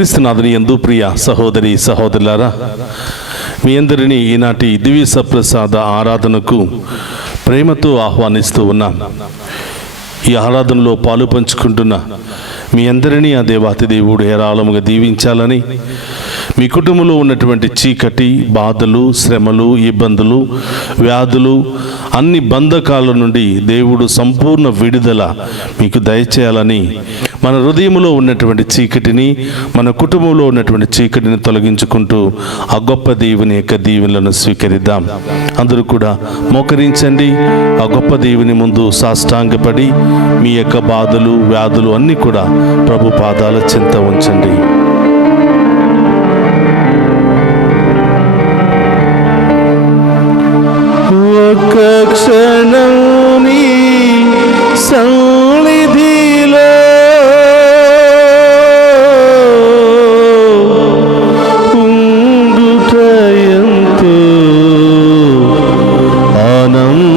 క్రీస్తునాథుని యందు ప్రియ సహోదరి సహోదరులారా, మీ అందరినీ ఈనాటి దివ్య సప్రసాద ఆరాధనకు ప్రేమతో ఆహ్వానిస్తూ ఉన్నాం. ఈ ఆరాధనలో పాలు పంచుకుంటున్న మీ అందరినీ ఆ దేవాతి దేవుడు హేరాళముగా దీవించాలని, మీ కుటుంబంలో ఉన్నటువంటి చీకటి, బాధలు, శ్రమలు, ఇబ్బందులు, వ్యాధులు, అన్ని బంధకాల నుండి దేవుడు సంపూర్ణ విడుదల మీకు దయచేయాలని, మన హృదయంలో ఉన్నటువంటి చీకటిని, మన కుటుంబంలో ఉన్నటువంటి చీకటిని తొలగించుకుంటూ ఆ గొప్ప దేవుని యొక్క దీవెనలను స్వీకరిద్దాం. అందరూ కూడా మోకరించండి. ఆ గొప్ప దేవుని ముందు సాష్టాంగపడి మీ యొక్క బాధలు, వ్యాధులు అన్నీ కూడా ప్రభు పాదాల చెంత ఉంచండి. ఒక్క క్షణం నీ సన్నిధిలో ఉండుట ఎంతో ఆనందదాయకమే.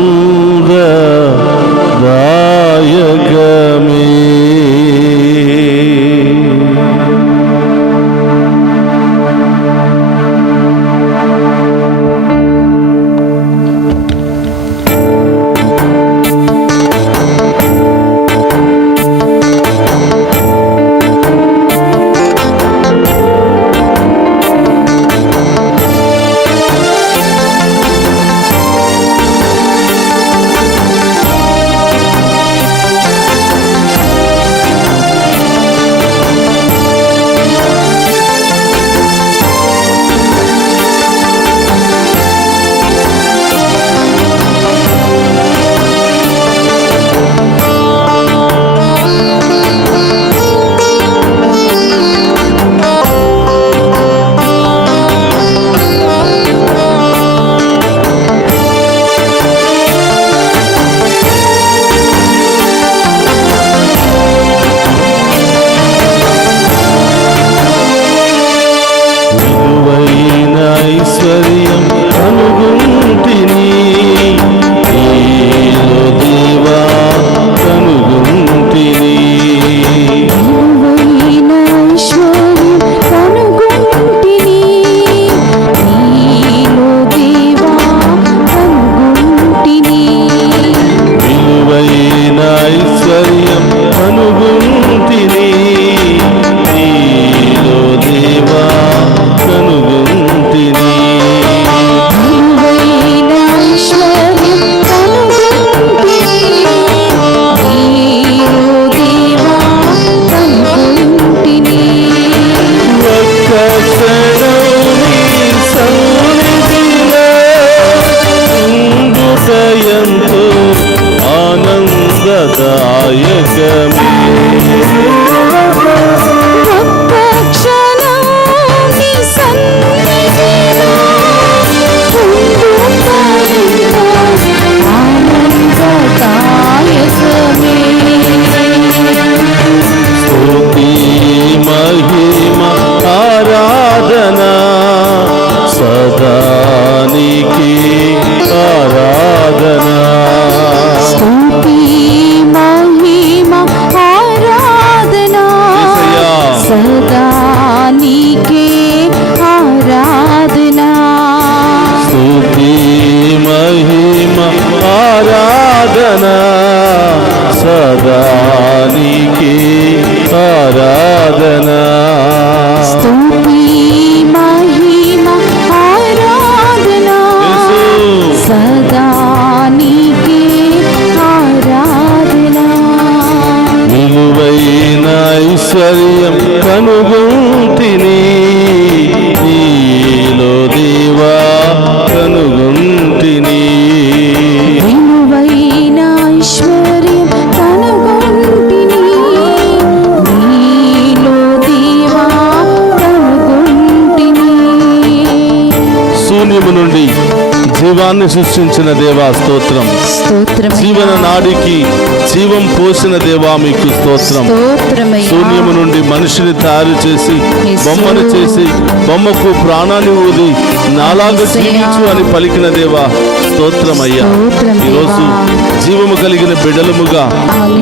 జీవాన్ని సృష్టించిన దేవా స్తోత్రం. జీవన నాడికి జీవం పోసిన దేవా మీకు స్తోత్రం. శూన్యము నుండి మనిషిని తయారు చేసి బొమ్మను చేసి బొమ్మకు ప్రాణాన్ని ఊది నాలాగా జీవించు అని పలికిన దేవా స్తోత్రమయ్యా. ఈరోజు జీవము కలిగిన బిడ్డలముగా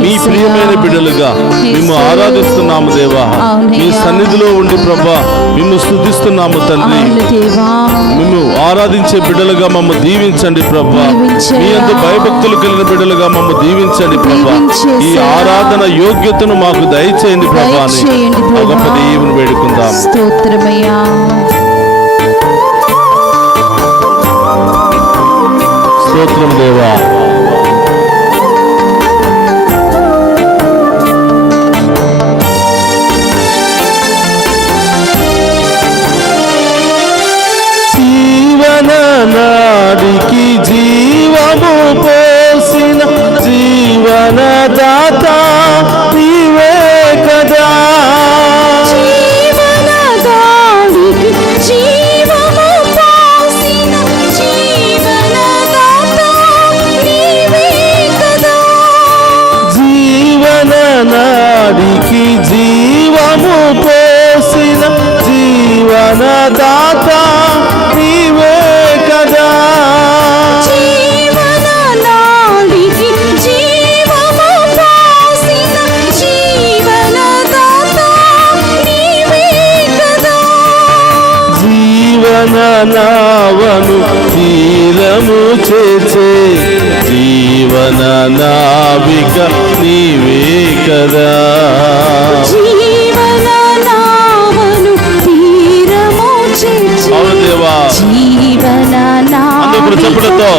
మీ ప్రియమైన బిడ్డలుగా మేము ఆరాధిస్తున్నాము దేవా. మీ సన్నిధిలో ఉండి ప్రభా మేము స్తుతిస్తున్నాము తండ్రి. మేము ఆరాధించే బిడ్డలుగా మమ్మ దీవించండి ప్రభా. మీ అందు భయభక్తులు కలిగిన బిడ్డలుగా మమ్మ దీవించండి ప్రభా. ఈ ఆరాధన యోగ్యతను మాకు దయచేయండి ప్రభా అని గొప్ప దేవుని వేడుకుందాం. స్తోత్రమయ్యా. స్తోత్రం దేవా. నాడికి జీవము పోసిన జీవనదాత నీవే కదా. జీవన నాడికి జీవము పోసిన జీవనదాత నీవే కదా. నావను తీరము చేసే జీవన నావిక నీవే కదా. అవును దేవా. అందరూ చెప్పడంతో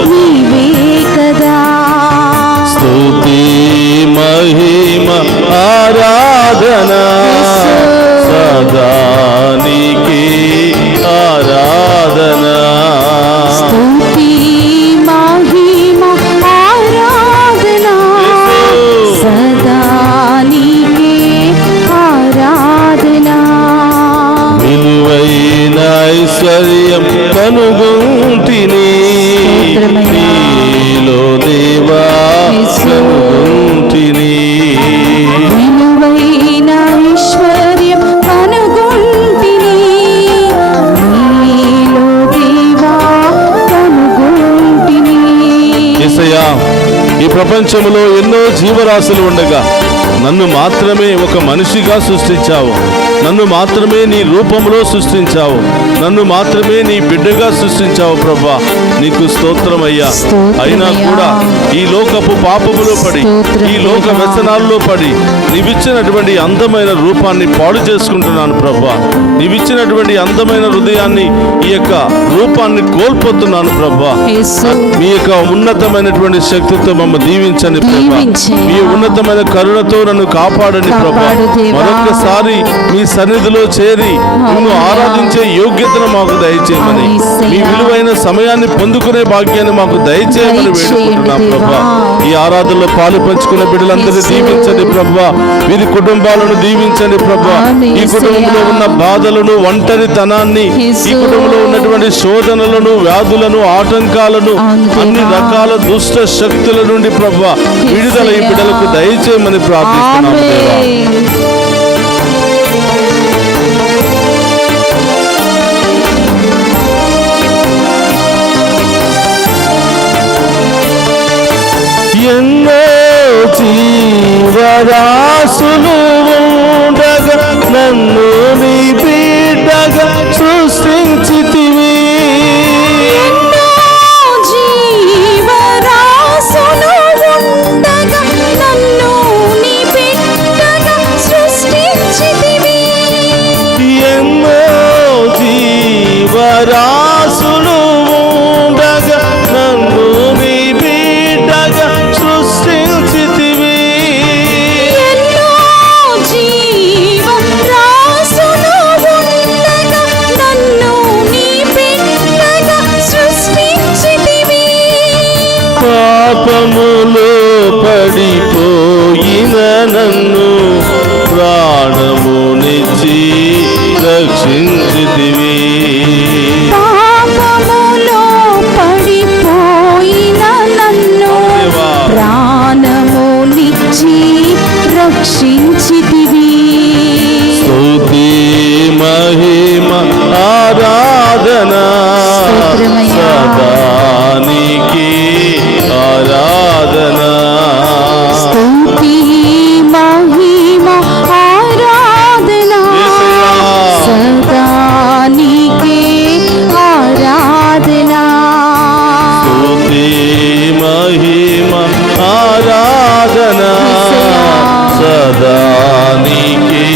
స్తుతి మహిమ ఆరాధన సదా నీకే ఆరాధన. స్తుతి మహిమ ఆరాధన సదా నీకే ఆరాధన. విలువైన ఐశ్వర్యం కనుగొంటిని నీలో దేవా కనుగొంటిని. విలువైన ఐశ్వర్యం కనుగొంటిని నీలో దేవా కనుగొంటిని. యేసయ్యా, ఈ ప్రపంచంలో ఎన్నో జీవరాశులు ఉండగా నన్ను మాత్రమే ఒక మనిషిగా సృష్టించావు. నన్ను మాత్రమే నీ రూపంలో సృష్టించావు. నన్ను మాత్రమే నీ బిడ్డగా సృష్టించావు ప్రభా. నీకు స్తోత్రమయ్యా. అయినా కూడా ఈ లోకపు పాపములో పడి ఈ లోక వ్యసనాల్లో పడి నీవిచ్చినటువంటి అందమైన రూపాన్ని పాడు చేసుకుంటున్నాను ప్రభా. నీవిచ్చినటువంటి అందమైన హృదయాన్ని ఈ యొక్క రూపాన్ని కోల్పోతున్నాను ప్రభా. మీ యొక్క ఉన్నతమైనటువంటి శక్తితో మమ్మల్ని దీవించండి ప్రభా. మీ ఉన్నతమైన కరుణతో నన్ను కాపాడండి ప్రభా. మరొకసారి మీ సన్నిధిలో చేరి నిన్ను ఆరాధించే యోగ్యతను మాకు దయచేయమని, మీ విలువైన సమయాన్ని పొందుకునే భాగ్యాన్ని మాకు దయచేయమని వేడుకుంటున్నాం ప్రభా. ఈ ఆరాధనలో పాలు పంచుకున్న బిడ్డలందరినీ దీవించండి ప్రభా. వీరి కుటుంబాలను దీవించండి ప్రభా. ఈ కుటుంబంలో ఉన్న బాధలను, ఒంటరితనాన్ని, ఈ కుటుంబంలో ఉన్నటువంటి శోధనలను, వ్యాధులను, ఆటంకాలను, అన్ని రకాల దుష్ట శక్తుల నుండి ప్రభా విడుదల ఈ బిడ్డలకు దయచేయమని ప్రార్థిస్తున్నాం దేవా. ఎన్నో జీవరాశులు ఉండగా నన్ను నీ బిడ్డగా సృష్టించితివి. రాసులు ఉండగా నన్ను నీ బిడ్డగా సృష్టించితివి. పాపములో పడిపోయిన నన్ను ప్రాణమునిచ్చి రక్షించితివి. పాపములో పడిపోయిన రక్షించితివి. స్తుతి మహిమ ఆరాధన స్తోత్రమయ్యా. సదా నీకే ఆరాధన. స్తుతి మహిమ ఆరాధన సదా నీకే ఆరాధన. స్తుతి మహిమ ఆరాధన సదా నీకే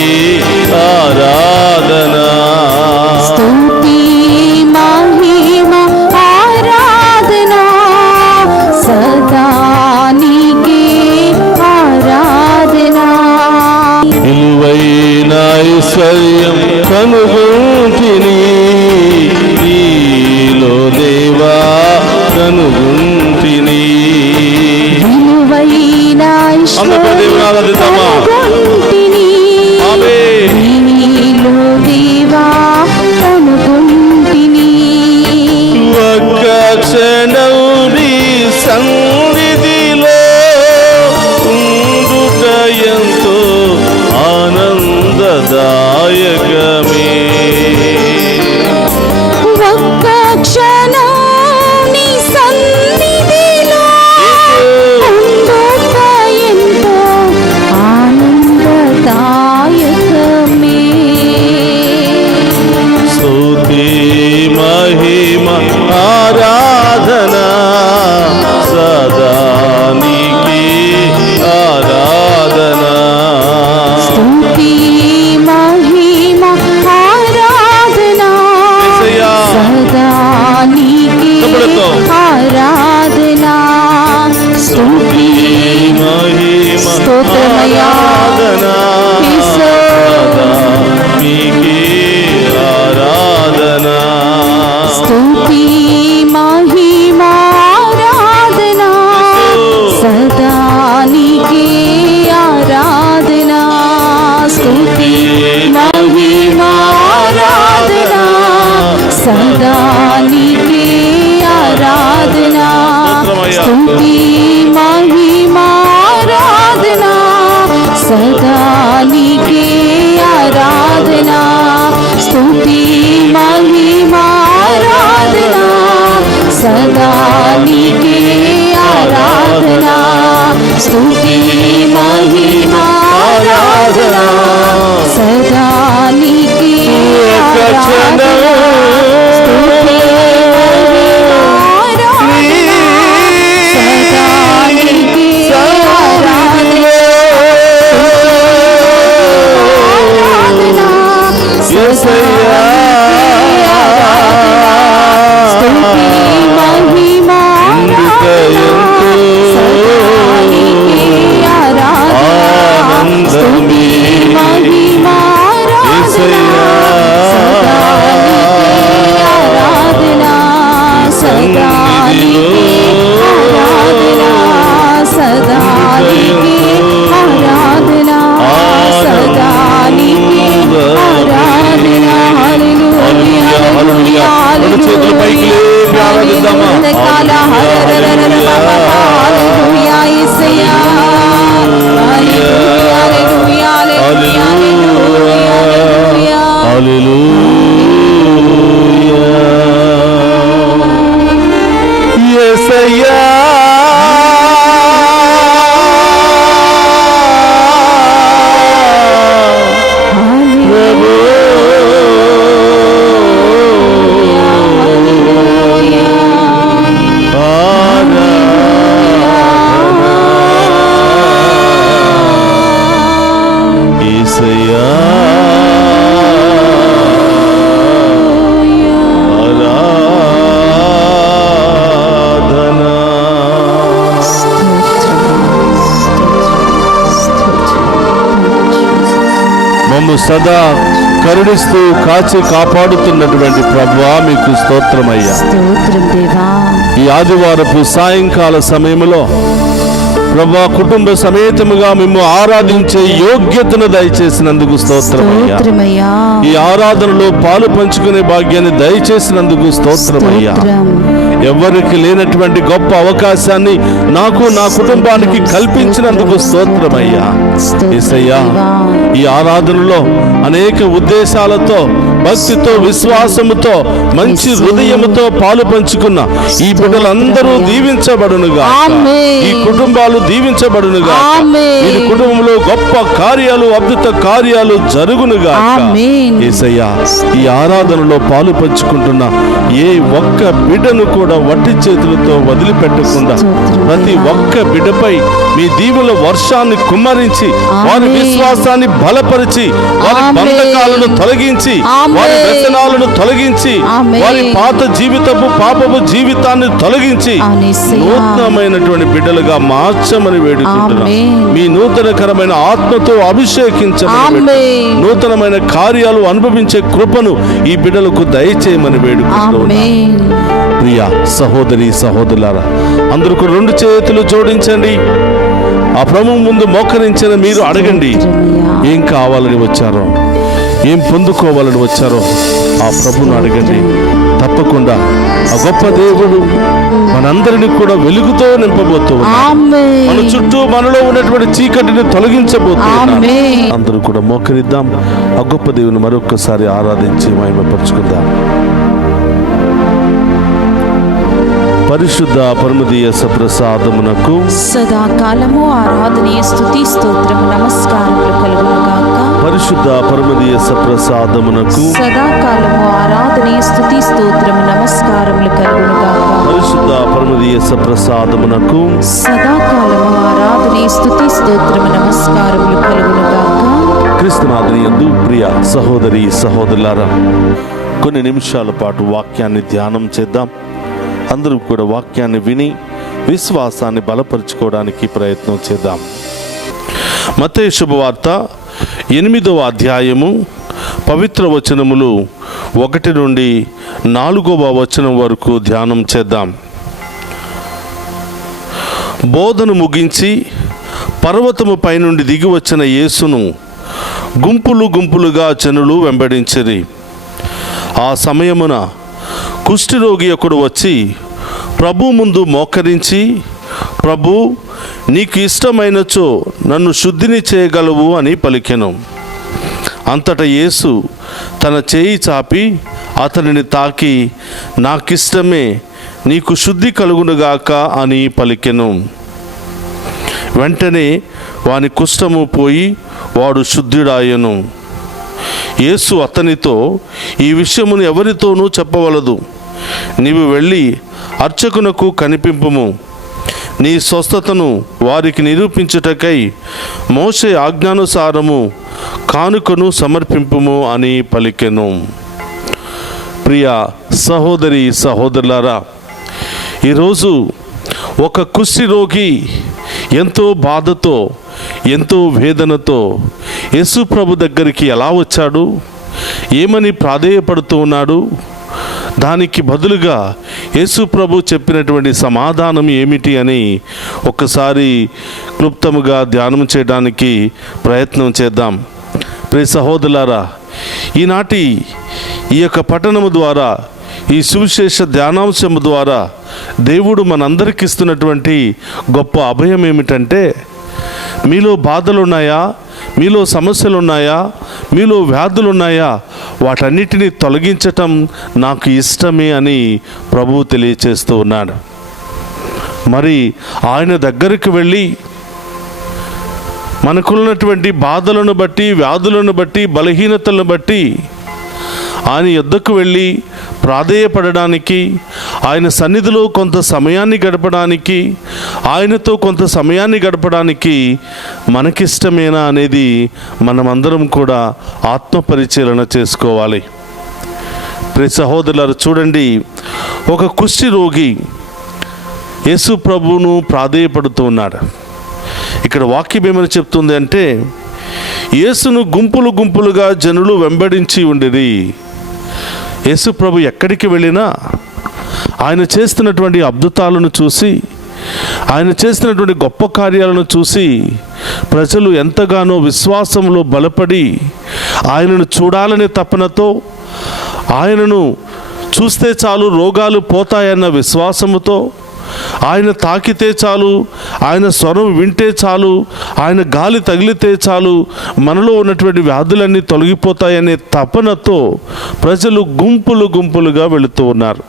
ఆరాధన. స్తుతి మహిమ ఆరాధన సదా నీకే ఆరాధన. విలువైన ఐశ్వర్యం కనుగొంటిని నీలో దేవా కనుగొంటిని. విలువైన ఆరాధిద్దామా? కనుగొంటిని ఆమేన్. నీలో దేవా కనుగొంటిని. ఒక్క క్షణం నీ సన్నిధిలో ఉండుట ఎంతో ఆనందదాయకమే. ఒక్క క్షణం నీ సన్నిధిలో ఉండుట ఎంతో ఆనందదాయకమే. స్తుతి మహిమ ఆరాధన సదా నీకే ఆరాధన. స్తుతి మహిమ ఆరాధన యేసయ్యా. సదా నీకే తమ్ముడితో. ఆరాధన. స్తుతి మహిమ స్తోత్రమయ్యా. ఆరాధన యేసు. సదా నీకే ఆరాధన. స్తుతి మహిమ ఆరాధన సదా నీకే ఆరాధన. స్తుతి మహిమ ఆరాధన సదా నీకే ఆరాధన. స్తుతి మహిమ ఆరాధన సదా నీకే ఆరాధన. స్తుతి మహిమ ఆరాధన సదా నీకే ఆరాధన. స్తుతి మహిమ ఆరాధన సదా నీకే ఆరాధన. స్తుతి మహిమ ఆరాధన సదా నీకే ఆరాధన. యేసయ్యా. స్తుతి మహిమ ఆనందమే. యేసయ్యా. రెండు చేతులు పైకి లేపి ఆరాధిద్దామా? యేసయ్యా. మమ్ము సదా కరుణిస్తూ కాచి కాపాడుతున్నటువంటి ప్రభువా మీకు స్తోత్రమయ్యా. స్తోత్రం దేవా. ఈ ఆదివారపు సాయంకాల సమయంలో ప్రభా కుటుంబ సమేతముగా మేము ఆరాధించే యోగ్యతను దయచేసినందుకు స్తోత్రమయ్యా. స్తోత్రమయ్యా. ఈ ఆరాధనలో పాలు పంచుకునే భాగ్యాన్ని దయచేసినందుకు స్తోత్రమయ్యా. స్తోత్రం. ఎవరికి లేనటువంటి గొప్ప అవకాశాన్ని నాకు నా కుటుంబానికి కల్పించినందుకు స్తోత్రమయ్యా. యేసయ్యా, ఈ ఆరాధనలో అనేక ఉద్దేశాలతో, భక్తితో, విశ్వాసముతో, మంచి హృదయముతో పాలు పంచుకున్న ఈ బిడ్డలందరూ దీవించబడునుగా, ఈ కుటుంబాలు దీవించబడునుగా, ఈ కుటుంబంలో గొప్ప కార్యాలు, అద్భుత కార్యాలు జరుగునుగా. యేసయ్యా, ఈ ఆరాధనలో పాలు పంచుకుంటున్న ఏ ఒక్క బిడ్డను కూడా వట్టి చేతులతో వదిలిపెట్టకుండా ప్రతి ఒక్క బిడ్డపై మీ దీవుల వర్షాన్ని కుమ్మరించి వారి విశ్వాసాన్ని బలపరిచి వారి బంధకాలను తొలగించి వారి వ్యసనాలను తొలగించి వారి పాత జీవితపు పాపపు జీవితాన్ని తొలగించి నూతనమైనటువంటి బిడ్డలుగా మార్చమని వేడుకుంటున్నాం. మీ నూతనకరమైన ఆత్మతో అభిషేకించమని, నూతనమైన కార్యాలు అనుభవించే కృపను ఈ బిడ్డలకు దయచేయమని వేడుకుంటున్నాం. ప్రియ సహోదరి సహోదరులారా, అందరికీ 2 చేతులు జోడించండి. ఆ ప్రభువు ముందు మోకరించిన మీరు అడగండి, ఏం కావాలని వచ్చారో, ఏం పొందుకోవాలని వచ్చారో ఆ ప్రభువును అడగండి. తప్పకుండా ఆ గొప్ప దేవుడు మనందరినీ కూడా వెలుగుతో నింపబోతున్నాడు. మన చుట్టూ మనలో ఉన్నటువంటి చీకటిని తొలగించబోతున్నాడు. అందరూ కూడా మోకరిద్దాం. ఆ గొప్ప దేవుని మరొక్కసారి ఆరాధించి మహిమపరుచుకుందాం. పరిశుద్ధ పరమదీయ సప్రసాదమునకు సదాకాలము ఆరాధనీయ స్తుతి స్తోత్రము నమస్కారములు కలుగునుగాక. పరిశుద్ధ పరమదీయ సప్రసాదమునకు సదాకాలము ఆరాధనీయ స్తుతి స్తోత్రము నమస్కారములు కలుగునుగాక. పరిశుద్ధ పరమదీయ సప్రసాదమునకు సదాకాలము ఆరాధనీయ స్తుతి స్తోత్రము నమస్కారములు కలుగునుగాక. క్రీస్తునాథుని యందు ప్రియ సహోదరి సహోదరులారా, కొన్ని నిమిషాల పాటు వాక్యాన్ని ధ్యానం చేద్దాం. అందరూ కూడా వాక్యాన్ని విని విశ్వాసాన్ని బలపరుచుకోవడానికి ప్రయత్నం చేద్దాం. మత్తయి శుభవార్త 8వ అధ్యాయము పవిత్ర వచనములు 1 నుండి 4వ వచనం వరకు ధ్యానం చేద్దాం. బోధను ముగించి పర్వతము పైనుండి దిగి వచ్చిన యేసును గుంపులు గుంపులుగా జనులు వెంబడించిరి. ఆ సమయమున కుష్ఠరోగి ఒకడు వచ్చి ప్రభు ముందు మోకరించి, ప్రభు, నీకు ఇష్టమైనచో నన్ను శుద్ధిని చేయగలవు అని పలికెను. అంతటా యేసు తన చేయి చాపి అతనిని తాకి, నాకిష్టమే, నీకు శుద్ధి కలుగునుగాక అని పలికెను. వెంటనే వాని కుష్ఠము పోయి వాడు శుద్ధుడాయెను. యేసు అతనితో, ఈ విషయమును ఎవరితోనూ చెప్పవలదు. నీవు వెళ్ళి అర్చకునకు కనిపింపుము. నీ స్వస్థతను వారికి నిరూపించుటకై మోషే ఆజ్ఞానుసారము కానుకను సమర్పింపుము అని పలికెను. ప్రియ సహోదరి సహోదరులారా, ఈరోజు ఒక కుష్ఠరోగి ఎంతో బాధతో, ఎంతో వేదనతో యేసు ప్రభు దగ్గరికి ఎలా వచ్చాడు, ఏమని ప్రాధేయపడుతూ ఉన్నాడు, దానికి బదులుగా యేసు ప్రభు చెప్పినటువంటి సమాధానం ఏమిటి అని ఒక్కసారి క్లుప్తముగా ధ్యానం చేయడానికి ప్రయత్నం చేద్దాం. ప్రియ సహోదరులారా, ఈనాటి ఈ యొక్క పఠనము ద్వారా, ఈ సువిశేష ధ్యానాంశము ద్వారా దేవుడు మనందరికి ఇస్తున్నటువంటి గొప్ప అభయం ఏమిటంటే, మీలో బాధలున్నాయా, మీలో సమస్యలున్నాయా, మీలో వ్యాధులున్నాయా, వాటన్నిటినీ తొలగించటం నాకు ఇష్టమే అని ప్రభువు తెలియచేస్తూ ఉన్నాడు. మరి ఆయన దగ్గరికి వెళ్ళి మనకున్నటువంటి బాధలను బట్టి, వ్యాధులను బట్టి, బలహీనతలను బట్టి ఆయన యొద్దకు వెళ్ళి ప్రాధేయపడడానికి, ఆయన సన్నిధిలో కొంత సమయాన్ని గడపడానికి, ఆయనతో కొంత సమయాన్ని గడపడానికి మనకిష్టమేనా అనేది మనమందరం కూడా ఆత్మపరిశీలన చేసుకోవాలి. ప్రియ సహోదరులారు, చూడండి, ఒక కుష్ఠరోగి యేసు ప్రభువును ప్రాధేయపడుతూ ఉన్నాడు. ఇక్కడ వాక్యం ఏమని చెప్తుంది అంటే, యేసును గుంపులు గుంపులుగా జనులు వెంబడించి ఉండిరి. యేసు ప్రభు ఎక్కడికి వెళ్ళినా ఆయన చేస్తున్నటువంటి అద్భుతాలను చూసి, ఆయన చేస్తున్నటువంటి గొప్ప కార్యాలను చూసి ప్రజలు ఎంతగానో విశ్వాసంలో బలపడి ఆయనను చూడాలనే తపనతో, ఆయనను చూస్తే చాలు రోగాలు పోతాయన్న విశ్వాసముతో, ఆయన తాకితే చాలు, ఆయన స్వరం వింటే చాలు, ఆయన గాలి తగిలితే చాలు మనలో ఉన్నటువంటి వ్యాధులన్నీ తొలగిపోతాయనే తపనతో ప్రజలు గుంపులు గుంపులుగా వెళుతూ ఉన్నారు.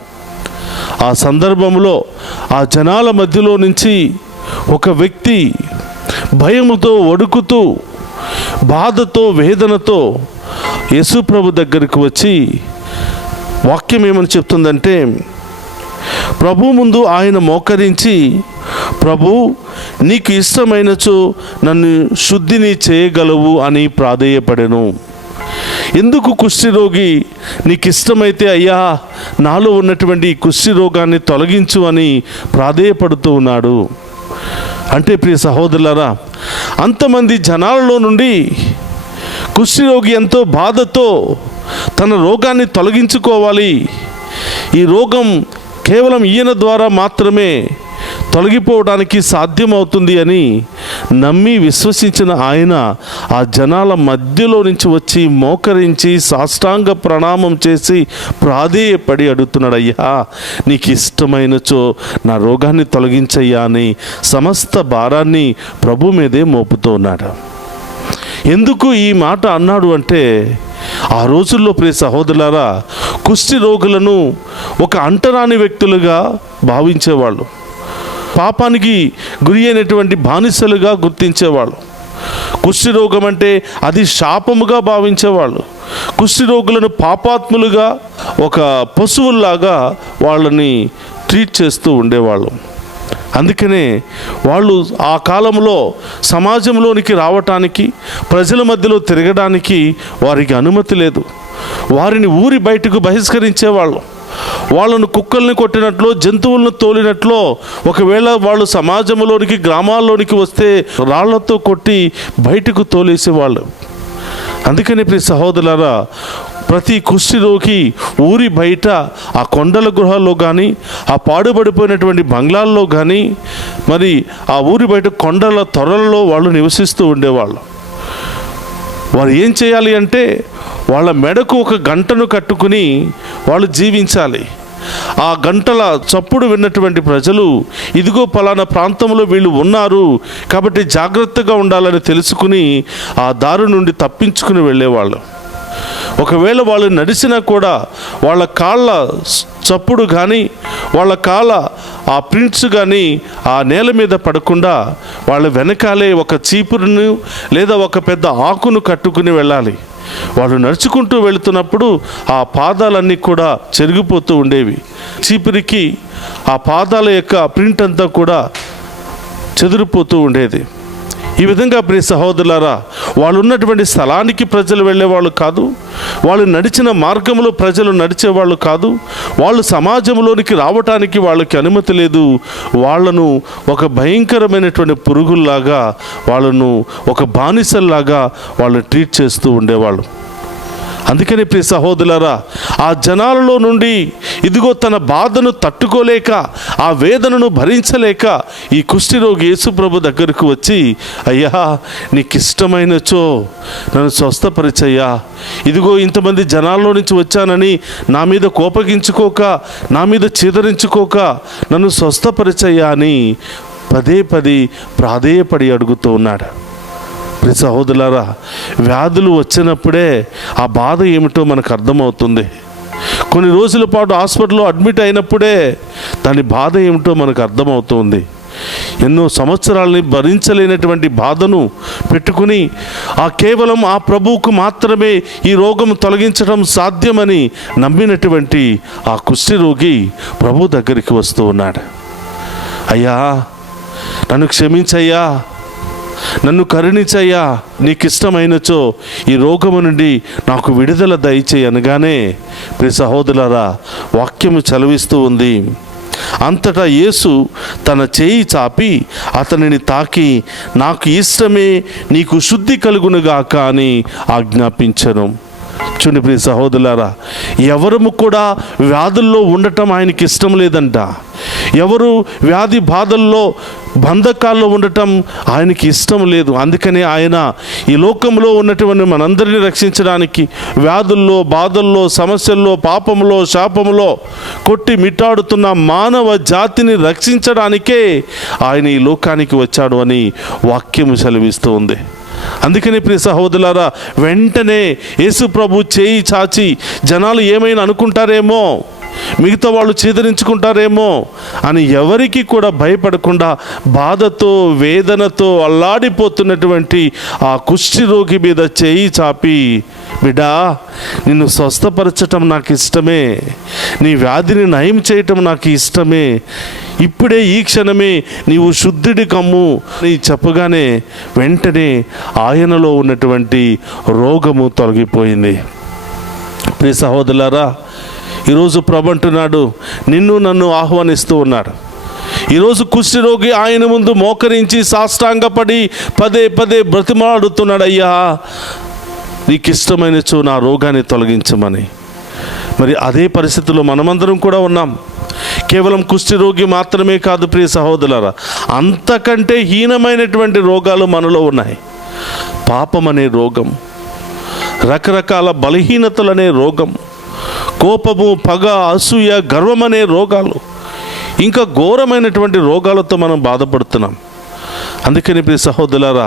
ఆ సందర్భంలో ఆ జనాల మధ్యలో నుంచి ఒక వ్యక్తి భయముతో వణుకుతూ బాధతో వేదనతో యేసు ప్రభు దగ్గరికి వచ్చి వాక్యం ఏమని చెప్తుందంటే, ప్రభు ముందు ఆయన మోకరించి, ప్రభు నీకు ఇష్టమైనచో నన్ను శుద్ధిని చేయగలవు అని ప్రాధేయపడెను. ఎందుకు కుష్ఠరోగి నీకు ఇష్టమైతే అయ్యా నాలో ఉన్నటువంటి ఈ కుష్ఠరోగాన్ని తొలగించు అని ప్రాధేయపడుతూ ఉన్నాడు. అంటే ప్రియ సహోదరులారా, అంతమంది జనాలలో నుండి కుష్ఠరోగి ఎంతో బాధతో తన రోగాన్ని తొలగించుకోవాలి, ఈ రోగం కేవలం ఈయన ద్వారా మాత్రమే తొలగిపోవడానికి సాధ్యమవుతుంది అని నమ్మి విశ్వసించిన ఆయన ఆ జనాల మధ్యలో నుంచి వచ్చి మోకరించి సాష్టాంగ ప్రణామం చేసి ప్రాధేయపడి అడుగుతున్నాడు, అయ్యా నీకు ఇష్టమైనచో నా రోగాన్ని తొలగించయ్యా అని సమస్త భారాన్ని ప్రభు మీదే మోపుతూ ఉన్నాడు. ఎందుకు ఈ మాట అన్నాడు అంటే, ఆ రోజుల్లో ప్రియ సహోదరులారా, కుష్ఠి రోగులను ఒక అంటరాని వ్యక్తులుగా భావించేవాళ్ళు, పాపానికి గురి అయినటువంటి బానిసలుగా గుర్తించేవాళ్ళు. కుష్ఠి రోగం అంటే అది శాపముగా భావించేవాళ్ళు. కుష్ఠి రోగులను పాపాత్ములుగా, ఒక పశువుల్లాగా వాళ్ళని ట్రీట్ చేస్తూ ఉండేవాళ్ళు. అందుకనే వాళ్ళు ఆ కాలంలో సమాజంలోనికి రావటానికి, ప్రజల మధ్యలో తిరగడానికి వారికి అనుమతి లేదు. వారిని ఊరి బయటకు బహిష్కరించేవాళ్ళు. వాళ్ళను కుక్కల్ని కొట్టినట్లు, జంతువులను తోలినట్లు, ఒకవేళ వాళ్ళు సమాజంలోనికి గ్రామాల్లోనికి వస్తే రాళ్లతో కొట్టి బయటకు తోలేసేవాళ్ళు. అందుకని ప్రియ సహోదరులారా, ప్రతి కుష్ఠరోగి ఊరి బయట ఆ కొండల గృహాల్లో కానీ, ఆ పాడుబడిపోయినటువంటి బంగ్లాల్లో కానీ, మరి ఆ ఊరి బయట కొండల త్వరలలో వాళ్ళు నివసిస్తూ ఉండేవాళ్ళు. వారు ఏం చేయాలి అంటే, వాళ్ళ మెడకు ఒక గంటను కట్టుకుని వాళ్ళు జీవించాలి. ఆ గంటల చప్పుడు విన్నటువంటి ప్రజలు, ఇదిగో పలానా ప్రాంతంలో వీళ్ళు ఉన్నారు కాబట్టి జాగ్రత్తగా ఉండాలని తెలుసుకుని ఆ దారి నుండి తప్పించుకుని వెళ్ళేవాళ్ళు. ఒకవేళ వాళ్ళు నడిచినా కూడా వాళ్ళ కాళ్ళ చప్పుడు కానీ, వాళ్ళ కాళ్ళ ఆ ప్రింట్స్ కానీ ఆ నేల మీద పడకుండా వాళ్ళ వెనకాలే ఒక చీపురును లేదా ఒక పెద్ద ఆకును కట్టుకుని వెళ్ళాలి. వాళ్ళు నడుచుకుంటూ వెళుతున్నప్పుడు ఆ పాదాలన్నీ కూడా చెరిగిపోతూ ఉండేవి. చీపురికి ఆ పాదాల యొక్క ప్రింట్ అంతా కూడా చెదిరిపోతూ ఉండేది. ఈ విధంగా ప్రియ సహోదరులారా, వాళ్ళు ఉన్నటువంటి స్థలానికి ప్రజలు వెళ్ళేవాళ్ళు కాదు, వాళ్ళు నడిచిన మార్గంలో ప్రజలు నడిచేవాళ్ళు కాదు, వాళ్ళు సమాజంలోనికి రావటానికి వాళ్ళకి అనుమతి లేదు. వాళ్ళను ఒక భయంకరమైనటువంటి పురుగుల్లాగా, వాళ్ళను ఒక బానిసల్లాగా వాళ్ళు ట్రీట్ చేస్తూ ఉండేవాళ్ళు. అందుకని ప్రియ సహోదరులారా, ఆ జనాలలో నుండి ఇదిగో తన బాధను తట్టుకోలేక, ఆ వేదనను భరించలేక ఈ కుష్ఠరోగి యేసు ప్రభు దగ్గరకు వచ్చి, అయ్యా నీకు ఇష్టమైనచో నన్ను స్వస్థపరిచయ్యా, ఇదిగో ఇంతమంది జనాల్లో నుంచి వచ్చానని నా మీద కోపగించుకోక, నా మీద చీదరించుకోక నన్ను స్వస్థపరిచయ్యా అని పదే పదే ప్రాధేయపడి అడుగుతూ ఉన్నాడు. ప్రియ సహోదరులారా, వ్యాధులు వచ్చినప్పుడే ఆ బాధ ఏమిటో మనకు అర్థమవుతుంది. కొన్ని రోజుల పాటు హాస్పిటల్లో అడ్మిట్ అయినప్పుడే దాని బాధ ఏమిటో మనకు అర్థమవుతుంది. ఎన్నో సంవత్సరాలని భరించలేనటువంటి బాధను పెట్టుకుని కేవలం ఆ ప్రభువుకు మాత్రమే ఈ రోగం తొలగించడం సాధ్యమని నమ్మినటువంటి ఆ కుష్ఠరోగి ప్రభు దగ్గరికి వస్తూ ఉన్నాడు. అయ్యా నన్ను క్షమించయ్యా, నన్ను కరుణించయ్యా, నీకు ఇష్టమైనచో ఈ రోగము నుండి నాకు విడుదల దయచేయి అనగానే ప్రియ సహోదరులారా, వాక్యము చలవిస్తూ ఉంది. అంతటా యేసు తన చేయి చాపి అతనిని తాకి, నాకు ఇష్టమే, నీకు శుద్ధి కలుగునుగాక అని ఆజ్ఞాపించెను. చూడండి ప్రియ సహోదరులారా, ఎవరము కూడా వ్యాధుల్లో ఉండటం ఆయనకి ఇష్టం లేదంట. ఎవరు వ్యాధి బాధల్లో బంధకాల్లో ఉండటం ఆయనకి ఇష్టం లేదు. అందుకని ఆయన ఈ లోకంలో ఉన్నటువంటి మనందరినీ రక్షించడానికి, వ్యాధుల్లో, బాధల్లో, సమస్యల్లో, పాపంలో, శాపంలో కొట్టి మిట్టాడుతున్న మానవ జాతిని రక్షించడానికే ఆయన ఈ లోకానికి వచ్చాడు అని వాక్యము సెలవిస్తూ ఉంది. అందుకని ప్రియ సహోదరులారా, వెంటనే యేసు ప్రభు చేయి చాచి జనాలు ఏమైనా అనుకుంటారేమో, మిగతా వాళ్ళు చీదరించుకుంటారేమో అని ఎవరికి కూడా భయపడకుండా బాధతో వేదనతో అల్లాడిపోతున్నటువంటి ఆ కుష్టి రోగి మీద చేయి చాపి, బిడ్డా నిన్ను స్వస్థపరచటం నాకు ఇష్టమే, నీ వ్యాధిని నయం చేయటం నాకు ఇష్టమే, ఇప్పుడే ఈ క్షణమే నీవు శుద్ధుడి కమ్ము అని చెప్పగానే వెంటనే ఆయనలో ఉన్నటువంటి రోగము తొలగిపోయింది. ప్రియ సహోదరులారా, ఈరోజు ప్రభు అంటున్నాడు, నిన్ను నన్ను ఆహ్వానిస్తూ ఉన్నాడు. ఈరోజు కుష్ఠరోగి ఆయన ముందు మోకరించి సాష్టాంగపడి పదే పదే బ్రతిమాడుతున్నాడు, అయ్యా నీకు ఇష్టమైనచో నా రోగాన్ని తొలగించమని. మరి అదే పరిస్థితిలో మనమందరం కూడా ఉన్నాం. కేవలం కుష్ఠరోగి మాత్రమే కాదు ప్రియ సహోదరులారా, అంతకంటే హీనమైనటువంటి రోగాలు మనలో ఉన్నాయి. పాపం అనే రోగం, రకరకాల బలహీనతలనే రోగం, కోపము, పగ, అసూయ, గర్వం అనే రోగాలు, ఇంకా ఘోరమైనటువంటి రోగాలతో మనం బాధపడుతున్నాం. అందుకని ప్రియ సహోదరులారా,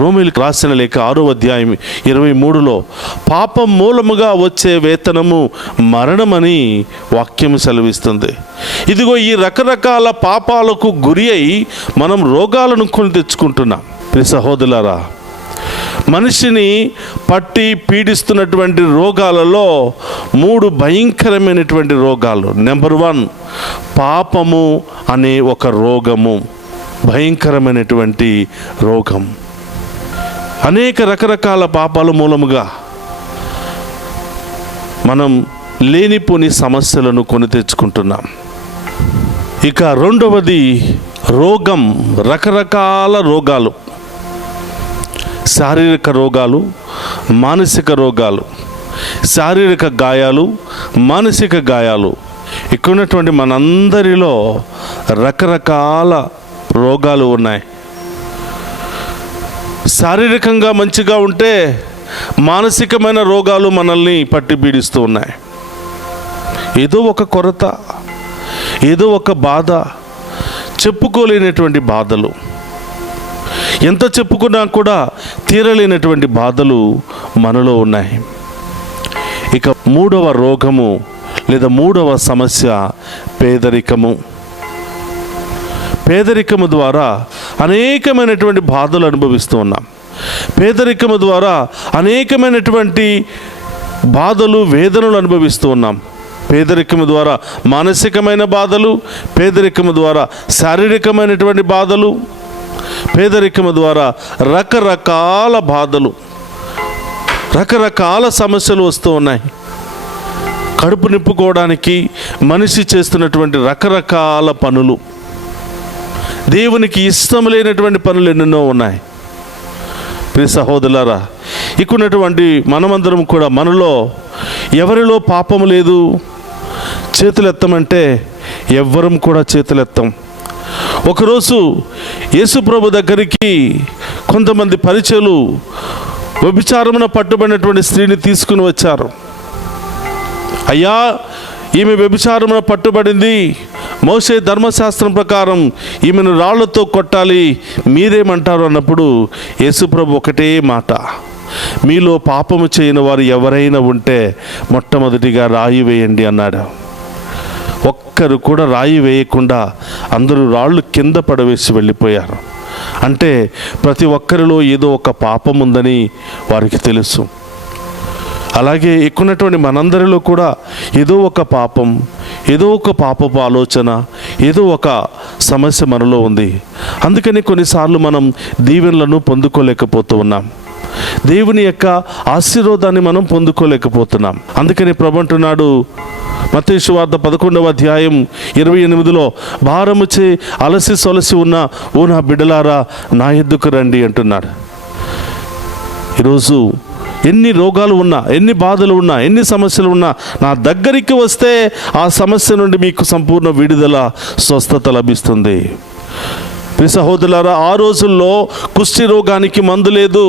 రోమీయులకు రాసిన లేఖ 6వ అధ్యాయం 23లో పాపం మూలముగా వచ్చే వేతనము మరణమని వాక్యం సెలవిస్తుంది. ఇదిగో ఈ రకరకాల పాపాలకు గురి అయి మనం రోగాలను కొని తెచ్చుకుంటున్నాం. ప్రియ సహోదరులారా, మనిషిని పట్టి పీడిస్తున్నటువంటి రోగాలలో 3 భయంకరమైనటువంటి రోగాలు. నెంబర్ 1, పాపము అనే ఒక రోగము, భయంకరమైనటువంటి రోగం. అనేక రకరకాల పాపాల మూలముగా మనం లేనిపోని సమస్యలను కొని తెచ్చుకుంటున్నాం. ఇక 2వది రోగం, రకరకాల రోగాలు, శారీరక రోగాలు, మానసిక రోగాలు, శారీరక గాయాలు, మానసిక గాయాలు. ఇక్కడ ఉన్నటువంటి మనందరిలో రకరకాల రోగాలు ఉన్నాయి. శారీరకంగా మంచిగా ఉంటే మానసికమైన రోగాలు మనల్ని పట్టి పీడిస్తూ ఉన్నాయి. ఏదో ఒక కొరత, ఏదో ఒక బాధ, చెప్పుకోలేనటువంటి బాధలు, ఎంత చెప్పుకున్నా కూడా తీరలేనటువంటి బాధలు మనలో ఉన్నాయి. ఇక 3వ రోగము లేదా 3వ సమస్య పేదరికము. పేదరికము ద్వారా అనేకమైనటువంటి బాధలు అనుభవిస్తూ ఉన్నాం. పేదరికము ద్వారా అనేకమైనటువంటి బాధలు, వేదనలు అనుభవిస్తూ ఉన్నాం. పేదరికము ద్వారా మానసికమైన బాధలు, పేదరికము ద్వారా శారీరకమైనటువంటి బాధలు, పేదరికము ద్వారా రకరకాల బాధలు, రకరకాల సమస్యలు వస్తూ ఉన్నాయి. కడుపు నింపుకోవడానికి మనిషి చేస్తున్నటువంటి రకరకాల పనులు, దేవునికి ఇష్టం లేనటువంటి పనులు ఎన్నెన్నో ఉన్నాయి. ప్రియ సహోదరులారా, ఇక్కడున్నటువంటి మనమందరం కూడా మనలో ఎవరిలో పాపము లేదు చేతులెత్తమంటే ఎవ్వరం కూడా చేతులెత్తం. ఒకరోజు యేసు ప్రభు దగ్గరికి కొంతమంది పరిచయులు వ్యభిచారమున పట్టుబడినటువంటి స్త్రీని తీసుకుని వచ్చారు. అయ్యా, ఈమె వ్యభిచారమున పట్టుబడింది, మోషే ధర్మశాస్త్రం ప్రకారం ఈమెను రాళ్లతో కొట్టాలి, మీరేమంటారు అన్నప్పుడు యేసుప్రభు ఒకటే మాట, మీలో పాపము చేయని వారు ఎవరైనా ఉంటే మొట్టమొదటిగా రాయి వేయండి అన్నాడు. ఒక్కరు కూడా రాయి వేయకుండా అందరూ రాళ్ళు కింద పడవేసి వెళ్ళిపోయారు. అంటే ప్రతి ఒక్కరిలో ఏదో ఒక పాపం ఉందని వారికి తెలుసు. అలాగే ఎక్కున్నటువంటి మనందరిలో కూడా ఏదో ఒక పాపం, ఏదో ఒక పాపపు ఆలోచన, ఏదో ఒక సమస్య మనలో ఉంది. అందుకని కొన్నిసార్లు మనం దీవెనలను పొందుకోలేకపోతూ ఉన్నాం. దేవుని యొక్క ఆశీర్వాదాన్ని మనం పొందుకోలేకపోతున్నాం. అందుకని ప్రభు అంటున్నాడు మత్తయి సువార్త 11వ అధ్యాయం 28లో, భారముచే అలసి సొలసి ఉన్న ఓ నా బిడ్డలారా నా యొద్దకు రండి అంటున్నాడు. ఈరోజు ఎన్ని రోగాలు ఉన్నా, ఎన్ని బాధలు ఉన్నా, ఎన్ని సమస్యలు ఉన్నా నా దగ్గరికి వస్తే ఆ సమస్య నుండి మీకు సంపూర్ణ విడుదల, స్వస్థత లభిస్తుంది. ప్రియ సహోదరులారా, ఆ రోజుల్లో కుష్టి రోగానికి మందు లేదు.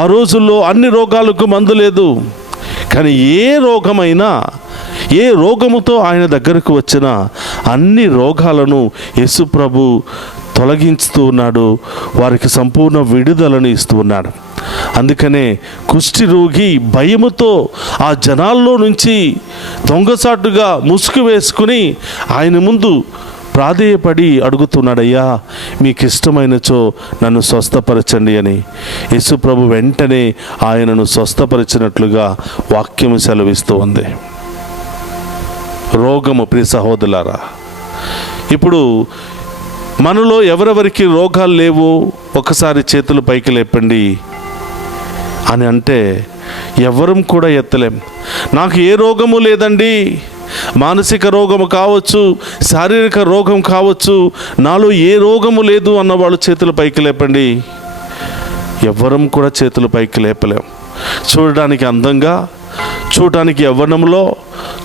ఆ రోజుల్లో అన్ని రోగాలకు మందు లేదు. కానీ ఏ రోగమైనా, ఏ రోగముతో ఆయన దగ్గరకు వచ్చినా అన్ని రోగాలను యేసు ప్రభు తొలగిస్తూ ఉన్నాడు. వారికి సంపూర్ణ విడుదలను ఇస్తూ ఉన్నాడు. అందుకనే కుష్టి రోగి భయముతో ఆ జనాల్లో నుంచి దొంగసాటుగా ముసుగు వేసుకుని ఆయన ముందు ప్రాధేయపడి అడుగుతున్నాడయ్యా, మీకు ఇష్టమైనచో నన్ను స్వస్థపరచండి అని. యేసు ప్రభు వెంటనే ఆయనను స్వస్థపరిచినట్లుగా వాక్యము సెలవిస్తూ ఉంది. రోగము, ప్రియ సహోదరులారా, ఇప్పుడు మనలో ఎవరెవరికి రోగాలు లేవు ఒకసారి చేతులు పైకి లేపండి అని అంటే ఎవరం కూడా ఎత్తలేం. నాకు ఏ రోగము లేదండి, మానసిక రోగము కావచ్చు, శారీరక రోగం కావచ్చు, నాలో ఏ రోగము లేదు అన్నవాళ్ళు చేతులు పైకి లేపండి. ఎవ్వరం కూడా చేతులు పైకి లేపలేం. చూడడానికి అందంగా, చూడడానికి యవ్వనంలో,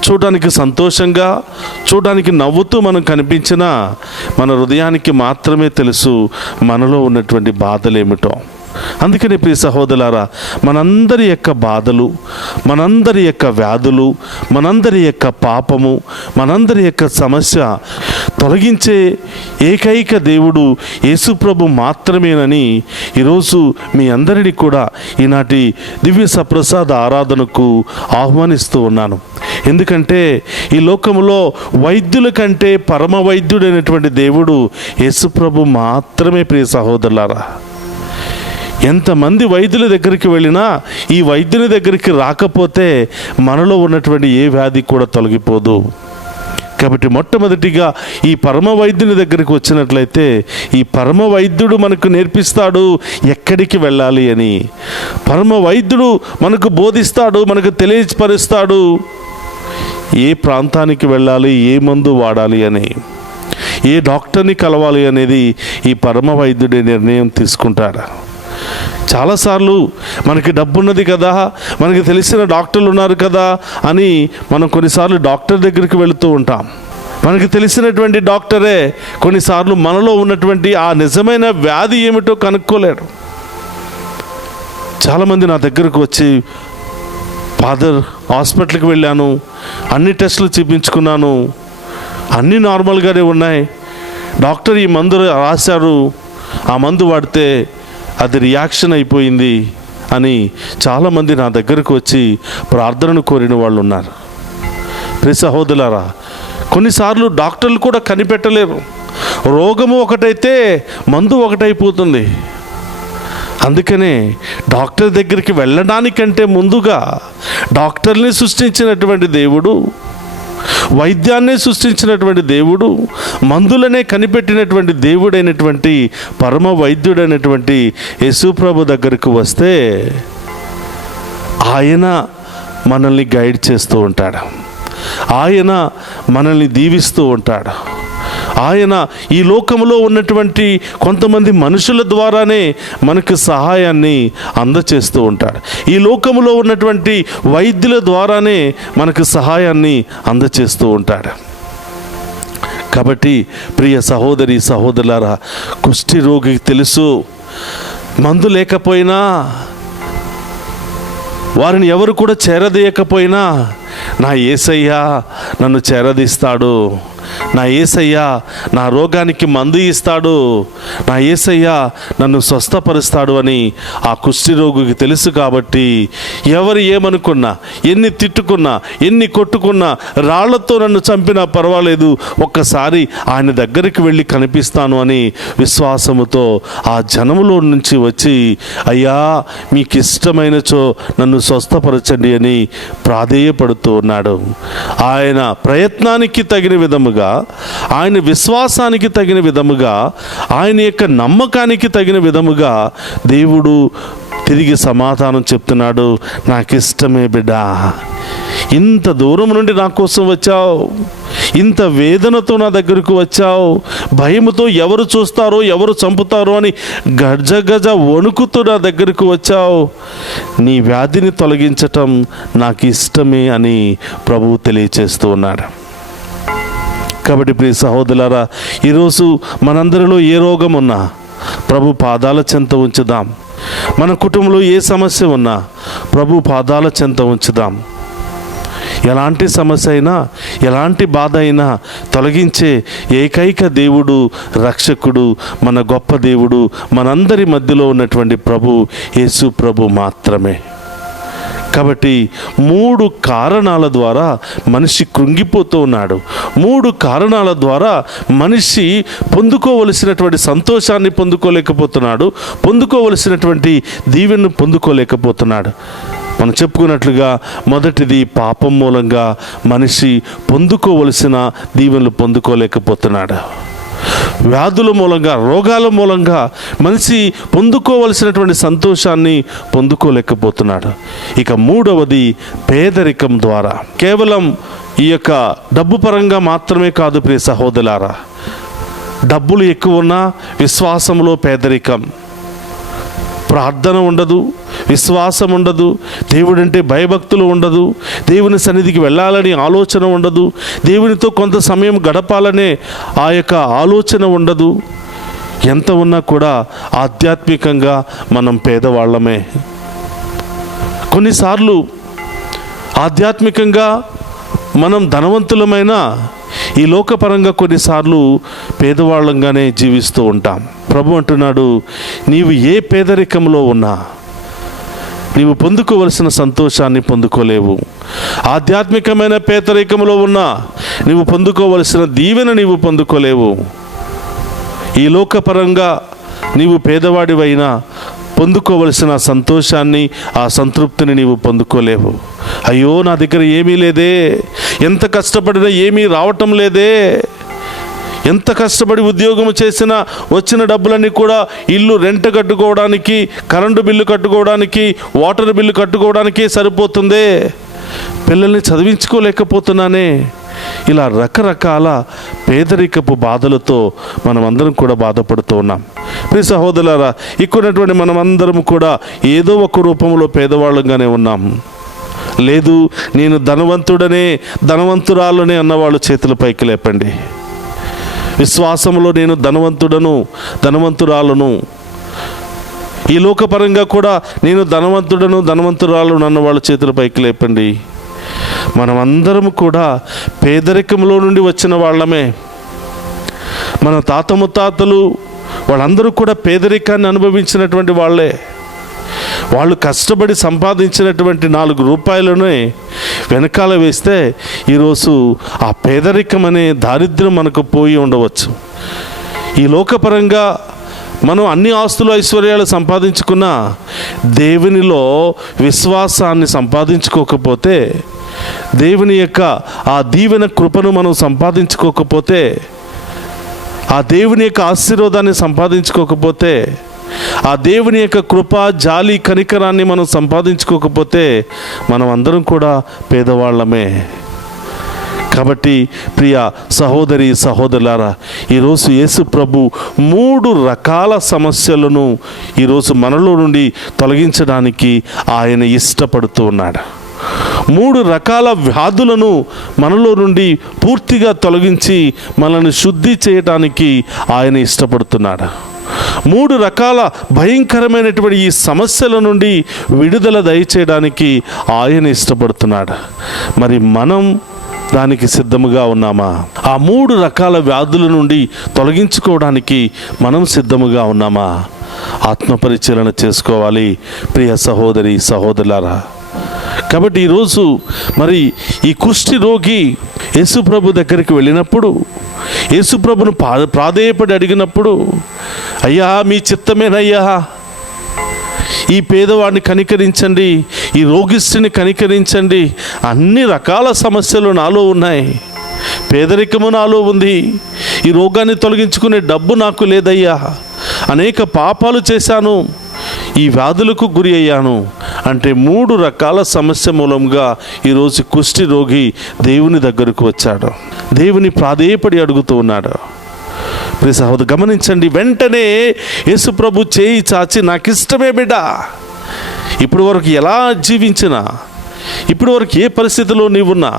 చూడడానికి సంతోషంగా, చూడడానికి నవ్వుతూ మనం కనిపించినా మన హృదయానికి మాత్రమే తెలుసు మనలో ఉన్నటువంటి బాధలేమిటో. అందుకని ప్రియ సహోదరులారా, మనందరి యొక్క బాధలు, మనందరి యొక్క వ్యాధులు, మనందరి యొక్క పాపము, మనందరి యొక్క సమస్య తొలగించే ఏకైక దేవుడు యేసు ప్రభు మాత్రమేనని ఈరోజు మీ అందరినీ కూడా ఈనాటి దివ్య సప్రసాద ఆరాధనకు ఆహ్వానిస్తూ ఉన్నాను. ఎందుకంటే ఈ లోకంలో వైద్యుల కంటే పరమ వైద్యుడైనటువంటి దేవుడు యేసు ప్రభు మాత్రమే. ప్రియ సహోదరులారా, ఎంతమంది వైద్యుల దగ్గరికి వెళ్ళినా ఈ వైద్యుని దగ్గరికి రాకపోతే మనలో ఉన్నటువంటి ఏ వ్యాధి కూడా తొలగిపోదు. కాబట్టి మొట్టమొదటిగా ఈ పరమ వైద్యుని దగ్గరికి వచ్చినట్లయితే ఈ పరమ వైద్యుడు మనకు నేర్పిస్తాడు ఎక్కడికి వెళ్ళాలి అని. పరమ వైద్యుడు మనకు బోధిస్తాడు, మనకు తెలియపరుస్తాడు ఏ ప్రాంతానికి వెళ్ళాలి, ఏ మందు వాడాలి అని, ఏ డాక్టర్ని కలవాలి అనేది ఈ పరమ వైద్యుడే నిర్ణయం తీసుకుంటాడు. చాలాసార్లు మనకి డబ్బున్నది కదా, మనకి తెలిసిన డాక్టర్లు ఉన్నారు కదా అని మనం కొన్నిసార్లు డాక్టర్ దగ్గరికి వెళుతూ ఉంటాం. మనకి తెలిసినటువంటి డాక్టరే కొన్నిసార్లు మనలో ఉన్నటువంటి ఆ నిజమైన వ్యాధి ఏమిటో కనుక్కోలేడు. చాలామంది నా దగ్గరకు వచ్చి, ఫాదర్ హాస్పిటల్కి వెళ్ళాను, అన్ని టెస్టులు చూపించుకున్నాను, అన్నీ నార్మల్గానే ఉన్నాయి, డాక్టర్ ఈ మందు రాశారు, ఆ మందు వాడితే అది రియాక్షన్ అయిపోయింది అని చాలామంది నా దగ్గరకు వచ్చి ప్రార్థనను కోరిన వాళ్ళు ఉన్నారు. ప్రియ సహోదరులారా, కొన్నిసార్లు డాక్టర్లు కూడా కనిపెట్టలేరు. రోగము ఒకటైతే మందు ఒకటైపోతుంది. అందుకనే డాక్టర్ దగ్గరికి వెళ్ళడానికంటే ముందుగా డాక్టర్ని సృష్టించినటువంటి దేవుడు, వైద్యాన్నే సృష్టించినటువంటి దేవుడు, మందులనే కనిపెట్టినటువంటి దేవుడైనటువంటి పరమ వైద్యుడైనటువంటి యేసు ప్రభు దగ్గరకు వస్తే ఆయన మనల్ని గైడ్ చేస్తూ ఉంటాడు. ఆయన మనల్ని దీవిస్తూ ఉంటాడు. ఆయన ఈ లోకంలో ఉన్నటువంటి కొంతమంది మనుషుల ద్వారానే మనకు సహాయాన్ని అందచేస్తూ ఉంటాడు. ఈ లోకంలో ఉన్నటువంటి వైద్యుల ద్వారానే మనకు సహాయాన్ని అందచేస్తూ ఉంటాడు. కాబట్టి ప్రియ సహోదరి సహోదరులారా, కుష్టి రోగికి తెలుసు మందు లేకపోయినా, వారిని ఎవరు కూడా చేరదీయకపోయినా నా యేసయ్య నన్ను చేరదీస్తాడు, నా యేసయ్య నా రోగానికి మందు ఇస్తాడు, నా యేసయ్య నన్ను స్వస్థపరుస్తాడు అని ఆ కుష్టి రోగికి తెలుసు. కాబట్టి ఎవరు ఏమనుకున్నా, ఎన్ని తిట్టుకున్నా, ఎన్ని కొట్టుకున్నా, రాళ్లతో నన్ను చంపినా పర్వాలేదు, ఒక్కసారి ఆయన దగ్గరికి వెళ్ళి కనిపిస్తాను అని విశ్వాసముతో ఆ జనములో నుంచి వచ్చి, అయ్యా మీకు ఇష్టమైనచో నన్ను స్వస్థపరచండి అని ప్రాధేయపడుతూ ఉన్నాడు. ఆయన ప్రయత్నానికి తగిన విధముగా విధముగా, ఆయన విశ్వాసానికి తగిన విధముగా, ఆయన యొక్క నమ్మకానికి తగిన విధముగా దేవుడు తిరిగి సమాధానం చెప్తున్నాడు. నాకు ఇష్టమే బిడ్డ, ఇంత దూరం నుండి నా కోసం వచ్చావు, ఇంత వేదనతో నా దగ్గరకు వచ్చావు, భయముతో ఎవరు చూస్తారో ఎవరు చంపుతారో అని గజ గజ వణుకుతూ నా దగ్గరకు వచ్చావు, నీ వ్యాధిని తొలగించటం నాకు ఇష్టమే అని ప్రభువు తెలియచేస్తూ ఉన్నాడు. కాబట్టి ప్రియ సహోదరులారా, ఈరోజు మనందరిలో ఏ రోగం ఉన్నా ప్రభు పాదాల చెంత ఉంచుదాం. మన కుటుంబంలో ఏ సమస్య ఉన్నా ప్రభు పాదాల చెంత ఉంచుదాం. ఎలాంటి సమస్య అయినా, ఎలాంటి బాధ అయినా తొలగించే ఏకైక దేవుడు, రక్షకుడు, మన గొప్ప దేవుడు, మనందరి మధ్యలో ఉన్నటువంటి ప్రభు యేసు ప్రభు మాత్రమే. కాబట్టి 3 కారణాల ద్వారా మనిషి కృంగిపోతూ ఉన్నాడు. 3 కారణాల ద్వారా మనిషి పొందుకోవలసినటువంటి సంతోషాన్ని పొందుకోలేకపోతున్నాడు, పొందుకోవలసినటువంటి దీవెనను పొందుకోలేకపోతున్నాడు. మనం చెప్పుకున్నట్లుగా మొదటిది పాపం మూలంగా మనిషి పొందుకోవలసిన దీవెనలు పొందుకోలేకపోతున్నాడు. వ్యాధుల మూలంగా, రోగాల మూలంగా మనిషి పొందుకోవలసినటువంటి సంతోషాన్ని పొందుకోలేకపోతున్నాడు. ఇక 3వది పేదరికం ద్వారా. కేవలం ఈ యొక్క డబ్బు పరంగా మాత్రమే కాదు ప్రియ సహోదరులారా, డబ్బులు ఎక్కువ ఉన్నా విశ్వాసంలో పేదరికం. ప్రార్థన ఉండదు, విశ్వాసం ఉండదు, దేవుడంటే భయభక్తులు ఉండదు, దేవుని సన్నిధికి వెళ్ళాలని ఆలోచన ఉండదు, దేవునితో కొంత సమయం గడపాలనే ఆ యొక్క ఆలోచన ఉండదు. ఎంత ఉన్నా కూడా ఆధ్యాత్మికంగా మనం పేదవాళ్ళమే. కొన్నిసార్లు ఆధ్యాత్మికంగా మనం ధనవంతులమైన ఈ లోకపరంగా కొన్నిసార్లు పేదవాళ్ళంగానే జీవిస్తూ ఉంటాం. ప్రభు అంటున్నాడు, నీవు ఏ పేదరికంలో ఉన్నా నీవు పొందుకోవలసిన సంతోషాన్ని పొందుకోలేవు. ఆధ్యాత్మికమైన పేదరికంలో ఉన్నా నీవు పొందుకోవలసిన దీవెన నీవు పొందుకోలేవు. ఈ లోకపరంగా నీవు పేదవాడివైనా పొందుకోవలసిన సంతోషాన్ని, ఆ సంతృప్తిని నీవు పొందుకోలేవు. అయ్యో నా దగ్గర ఏమీ లేదే, ఎంత కష్టపడినా ఏమీ రావటం లేదే, ఎంత కష్టపడి ఉద్యోగం చేసినా వచ్చిన డబ్బులన్నీ కూడా ఇల్లు రెంట్ కట్టుకోవడానికి, కరెంటు బిల్లు కట్టుకోవడానికి, వాటర్ బిల్లు కట్టుకోవడానికి సరిపోతుందే, పిల్లల్ని చదివించుకోలేకపోతున్నానే. ఇలా రకరకాల పేదరికపు బాధలతో మనమందరం కూడా బాధపడుతూ ఉన్నాం. ప్రియ సహోదరులారా, ఇక్కడున్నటువంటి మనమందరం కూడా ఏదో ఒక రూపంలో పేదవాళ్ళంగానే ఉన్నాం. లేదు నేను ధనవంతుడనే, ధనవంతురాలనే అన్నవాళ్ళు చేతుల పైకి లేపండి. విశ్వాసంలో నేను ధనవంతుడను, ధనవంతురాలను, ఈ లోకపరంగా కూడా నేను ధనవంతుడను, ధనవంతురాలను అన్నవాళ్ళు చేతుల పైకి లేపండి. మనమందరం కూడా పేదరికంలో నుండి వచ్చిన వాళ్ళమే. మన తాత ముత్తాతలు వాళ్ళందరూ కూడా పేదరికాన్ని అనుభవించినటువంటి వాళ్ళే. వాళ్ళు కష్టపడి సంపాదించినటువంటి 4 రూపాయలనే వెనకాల వేస్తే ఈరోజు ఆ పేదరికం అనే దారిద్ర్యం మనకు పోయి ఉండవచ్చు. ఈ లోకపరంగా మనం అన్ని ఆస్తులు ఐశ్వర్యాలు సంపాదించుకున్నా దేవునిలో విశ్వాసాన్ని సంపాదించుకోకపోతే, దేవుని యొక్క ఆ దీవెన కృపను మనం సంపాదించుకోకపోతే, ఆ దేవుని యొక్క ఆశీర్వాదాన్ని సంపాదించుకోకపోతే, ఆ దేవుని యొక్క కృప, జాలి, కనికరాన్ని మనం సంపాదించుకోకపోతే మనం అందరం కూడా పేదవాళ్ళమే. కాబట్టి ప్రియ సహోదరి సహోదరులారా, ఈరోజు యేసు ప్రభు 3 రకాల సమస్యలను ఈరోజు మనలో నుండి తొలగించడానికి ఆయన ఇష్టపడుతూ ఉన్నాడు. 3 రకాల వ్యాధులను మనలో నుండి పూర్తిగా తొలగించి మనల్ని శుద్ధి చేయడానికి ఆయన ఇష్టపడుతున్నాడు. 3 రకాల భయంకరమైనటువంటి ఈ సమస్యల నుండి విడుదల దయచేయడానికి ఆయన ఇష్టపడుతున్నాడు. మరి మనం దానికి సిద్ధముగా ఉన్నామా? ఆ 3 రకాల వ్యాధుల నుండి తొలగించుకోవడానికి మనం సిద్ధముగా ఉన్నామా? ఆత్మపరిశీలన చేసుకోవాలి ప్రియ సహోదరి సహోదరులారా. కాబట్టి ఈరోజు మరి ఈ కుష్టి రోగి యేసుప్రభు దగ్గరికి వెళ్ళినప్పుడు, యేసుప్రభును ప్రాధేయపడి అడిగినప్పుడు, అయ్యా మీ చిత్తమేనయ్యా, ఈ పేదవాడిని కనికరించండి, ఈ రోగిష్ఠిని కనికరించండి, అన్ని రకాల సమస్యలు నాలో ఉన్నాయి, పేదరికము నాలో ఉంది, ఈ రోగాన్ని తొలగించుకునే డబ్బు నాకు లేదయ్యా, అనేక పాపాలు చేశాను, ఈ వ్యాధులకు గురి అయ్యాను అంటే 3 రకాల సమస్య మూలంగా ఈరోజు కుష్టి రోగి దేవుని దగ్గరకు వచ్చాడు, దేవుని ప్రాధేయపడి అడుగుతూ ఉన్నాడు. ప్రియ సహోదరు గమనించండి, వెంటనే యేసు ప్రభు చేయి చాచి, నాకు ఇష్టమే బిడ్డ, ఇప్పుడు వరకు ఎలా జీవించినా, ఇప్పుడు వరకు ఏ పరిస్థితిలో నీవున్నా,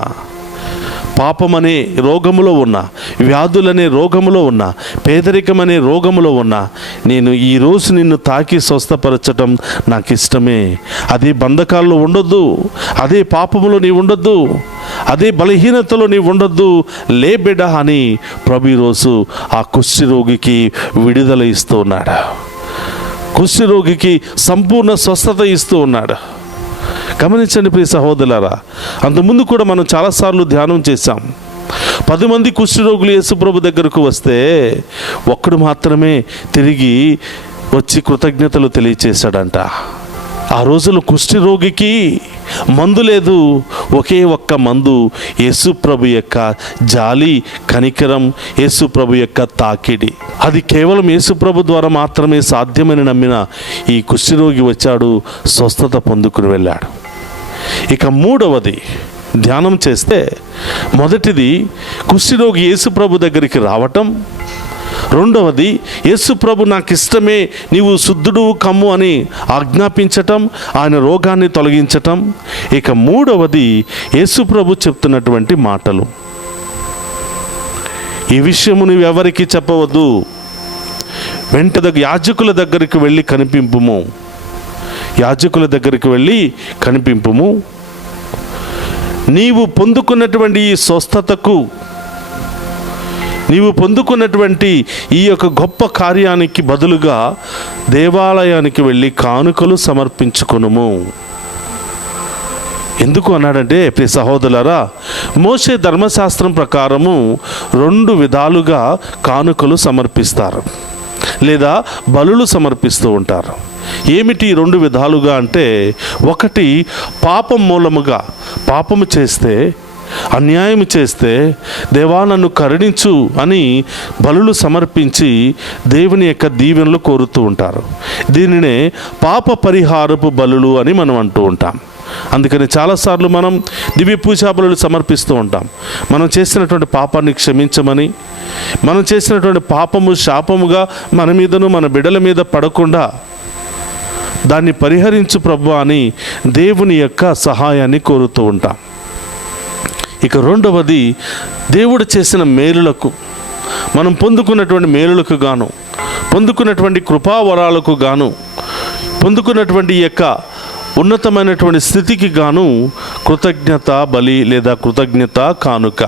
పాపమనే రోగములో ఉన్నా, వ్యాధులనే రోగములో ఉన్నా, పేదరికమనే రోగములో ఉన్నా, నేను ఈరోజు నిన్ను తాకి స్వస్థపరచటం నాకు ఇష్టమే. అదే బంధకాల్లో ఉండొద్దు, అదే పాపములో నీవు ఉండొద్దు, అదే బలహీనతలో నీవు ఉండొద్దు, లే బిడ్డ అని ప్రభు ఈరోజు ఆ కుష్టి రోగికి విడుదల ఇస్తూ ఉన్నాడు. కుష్టి రోగికి సంపూర్ణ స్వస్థత ఇస్తూ ఉన్నాడు. గమనించండి ప్రియ సహోదరులారా, అంతకుముందు కూడా మనం చాలాసార్లు ధ్యానం చేశాం. 10 మంది కుష్టి రోగులు యేసు ప్రభు దగ్గరకు వస్తే ఒక్కడు మాత్రమే తిరిగి వచ్చి కృతజ్ఞతలు తెలియచేశాడంట. ఆ రోజుల్లో కుష్టి రోగికి మందు లేదు, ఒకే ఒక్క మందు యేసు ప్రభు యొక్క జాలి, కనికరం, యేసు ప్రభు యొక్క తాకిడి. అది కేవలం యేసు ప్రభు ద్వారా మాత్రమే సాధ్యమని నమ్మిన ఈ కుష్ఠరోగి వచ్చాడు, స్వస్థత పొందుకుని వెళ్ళాడు. ఇక 3వది ధ్యానం చేస్తే, మొదటిది కుష్ఠరోగి యేసు ప్రభు దగ్గరికి రావటం, 2వది యేసు ప్రభు నాకు ఇష్టమే, నీవు శుద్ధుడు కమ్ము అని ఆజ్ఞాపించటం, ఆయన రోగాన్ని తొలగించటం. ఇక 3వది యేసు ప్రభు చెప్తున్నటువంటి మాటలు, ఈ విషయము నువ్వు ఎవరికి చెప్పవద్దు, యాజకుల దగ్గరికి వెళ్ళి కనిపింపుము, యాజకుల దగ్గరికి వెళ్ళి కనిపింపుము, నీవు పొందుకున్నటువంటి ఈ స్వస్థతకు, నీవు పొందుకున్నటువంటి ఈ యొక్క గొప్ప కార్యానికి బదులుగా దేవాలయానికి వెళ్ళి కానుకలు సమర్పించుకొనుము. ఎందుకు అన్నాడంటే ప్రియ సహోదరులారా, మోషే ధర్మశాస్త్రం ప్రకారము 2 విధాలుగా కానుకలు సమర్పిస్తారు లేదా బలులు సమర్పిస్తూ ఉంటారు. ఏమిటి 2 విధాలుగా అంటే, ఒకటి పాపం మూలముగా, పాపము చేస్తే, అన్యాయం చేస్తే దేవా నన్ను కరుణించు అని బలులు సమర్పించి దేవుని యొక్క దీవెనలు కోరుతూ ఉంటారు. దీనినే పాప పరిహారపు బలులు అని మనం అంటూ ఉంటాం. అందుకని చాలాసార్లు మనం దివ్య పూజా బలులు సమర్పిస్తూ ఉంటాం. మనం చేసినటువంటి పాపాన్ని క్షమించమని, మనం చేసినటువంటి పాపము శాపముగా మన మీదను మన బిడ్డల మీద పడకుండా దాన్ని పరిహరించు ప్రభు అని దేవుని యొక్క సహాయాన్ని కోరుతూ ఉంటాం. ఇక 2వది దేవుడు చేసిన మేలులకు, మనం పొందుకున్నటువంటి మేలులకు గాను, పొందుకున్నటువంటి కృపావరాలకు గాను, పొందుకున్నటువంటి యొక్క ఉన్నతమైనటువంటి స్థితికి గాను కృతజ్ఞత బలి లేదా కృతజ్ఞత కానుక.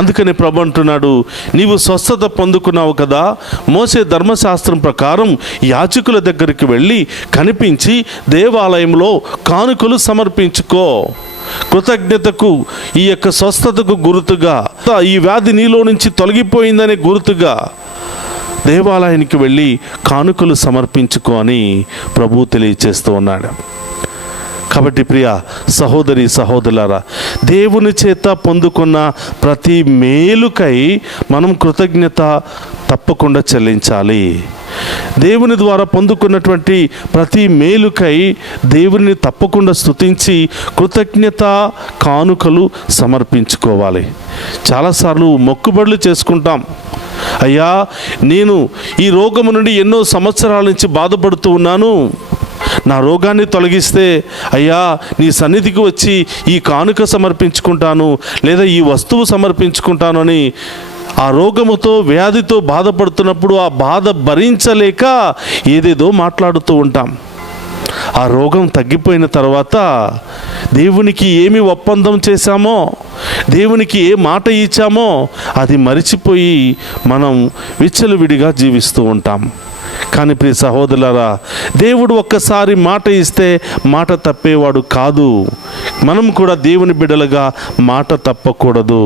అందుకని ప్రభు అంటున్నాడు, నీవు స్వస్థత పొందుకున్నావు కదా, మోసే ధర్మశాస్త్రం ప్రకారం యాజకుల దగ్గరికి వెళ్ళి కనిపించి దేవాలయంలో కానుకలు సమర్పించుకో. కృతజ్ఞతకు, ఈ యొక్క స్వస్థతకు గుర్తుగా, ఈ వ్యాధి నీలో నుంచి తొలగిపోయిందనే గుర్తుగా దేవాలయానికి వెళ్ళి కానుకలు సమర్పించుకో అని ప్రభు తెలియచేస్తూ ఉన్నాడు. కాబట్టి ప్రియ సహోదరి సహోదరులారా, దేవుని చేత పొందుకున్న ప్రతి మేలుకై మనం కృతజ్ఞత తప్పకుండా చెల్లించాలి. దేవుని ద్వారా పొందుకున్నటువంటి ప్రతి మేలుకై దేవుని తప్పకుండా స్తుతించి కృతజ్ఞత కానుకలు సమర్పించుకోవాలి. చాలాసార్లు మొక్కుబడులు చేసుకుంటాం. అయ్యా, నేను ఈ రోగము నుండి ఎన్నో సంవత్సరాల నుంచి బాధపడుతూ ఉన్నాను, నా రోగాన్ని తొలగిస్తే అయ్యా నీ సన్నిధికి వచ్చి ఈ కానుక సమర్పించుకుంటాను లేదా ఈ వస్తువు సమర్పించుకుంటాను అని ఆ రోగముతో వ్యాధితో బాధపడుతున్నప్పుడు ఆ బాధ భరించలేక ఏదేదో మాట్లాడుతూ ఉంటాం. ఆ రోగం తగ్గిపోయిన తర్వాత దేవునికి ఏమి ఒప్పందం చేశామో, దేవునికి ఏ మాట ఇచ్చామో అది మరిచిపోయి మనం విచ్చలవిడిగా జీవిస్తూ ఉంటాం. కానీ ప్రియ సహోదరులారా, దేవుడు ఒక్కసారి మాట ఇస్తే మాట తప్పేవాడు కాదు. మనం కూడా దేవుని బిడ్డలుగా మాట తప్పకూడదు.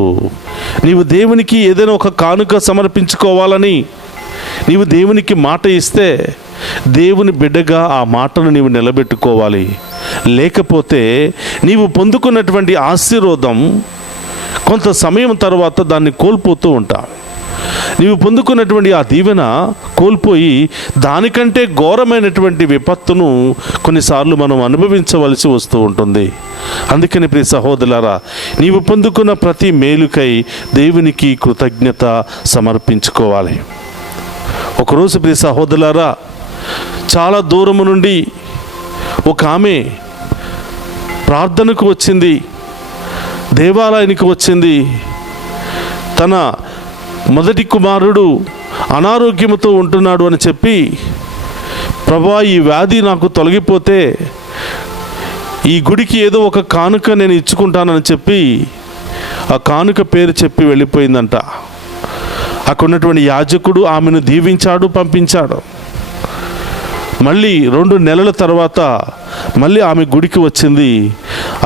నీవు దేవునికి ఏదైనా ఒక కానుక సమర్పించుకోవాలని నీవు దేవునికి మాట ఇస్తే దేవుని బిడ్డగా ఆ మాటను నీవు నిలబెట్టుకోవాలి. లేకపోతే నీవు పొందుకున్నటువంటి ఆశీర్వాదం కొంత సమయం తర్వాత దాన్ని కోల్పోతూ ఉంటాం. నీవు పొందుకున్నటువంటి ఆ దీవెన కోల్పోయి దానికంటే ఘోరమైనటువంటి విపత్తును కొన్నిసార్లు మనం అనుభవించవలసి వస్తూ ఉంటుంది. అందుకని ప్రియ సహోదరులారా, నీవు పొందుకున్న ప్రతి మేలుకై దేవునికి కృతజ్ఞత సమర్పించుకోవాలి. ఒకరోజు ప్రియ సహోదరులారా, చాలా దూరము నుండి ఒక ఆమె ప్రార్థనకు వచ్చింది, దేవాలయానికి వచ్చింది. తన మొదటి కుమారుడు అనారోగ్యంతో ఉంటున్నాడు అని చెప్పి, ప్రభువా ఈ వ్యాధి నాకు తొలగిపోతే ఈ గుడికి ఏదో ఒక కానుక నేను ఇచ్చుకుంటానని చెప్పి ఆ కానుక పేరు చెప్పి వెళ్ళిపోయిందంట. అక్కడ ఉన్నటువంటి యాజకుడు ఆమెను దీవించాడు, పంపించాడు. మళ్ళీ 2 నెలల తర్వాత మళ్ళీ ఆమె గుడికి వచ్చింది.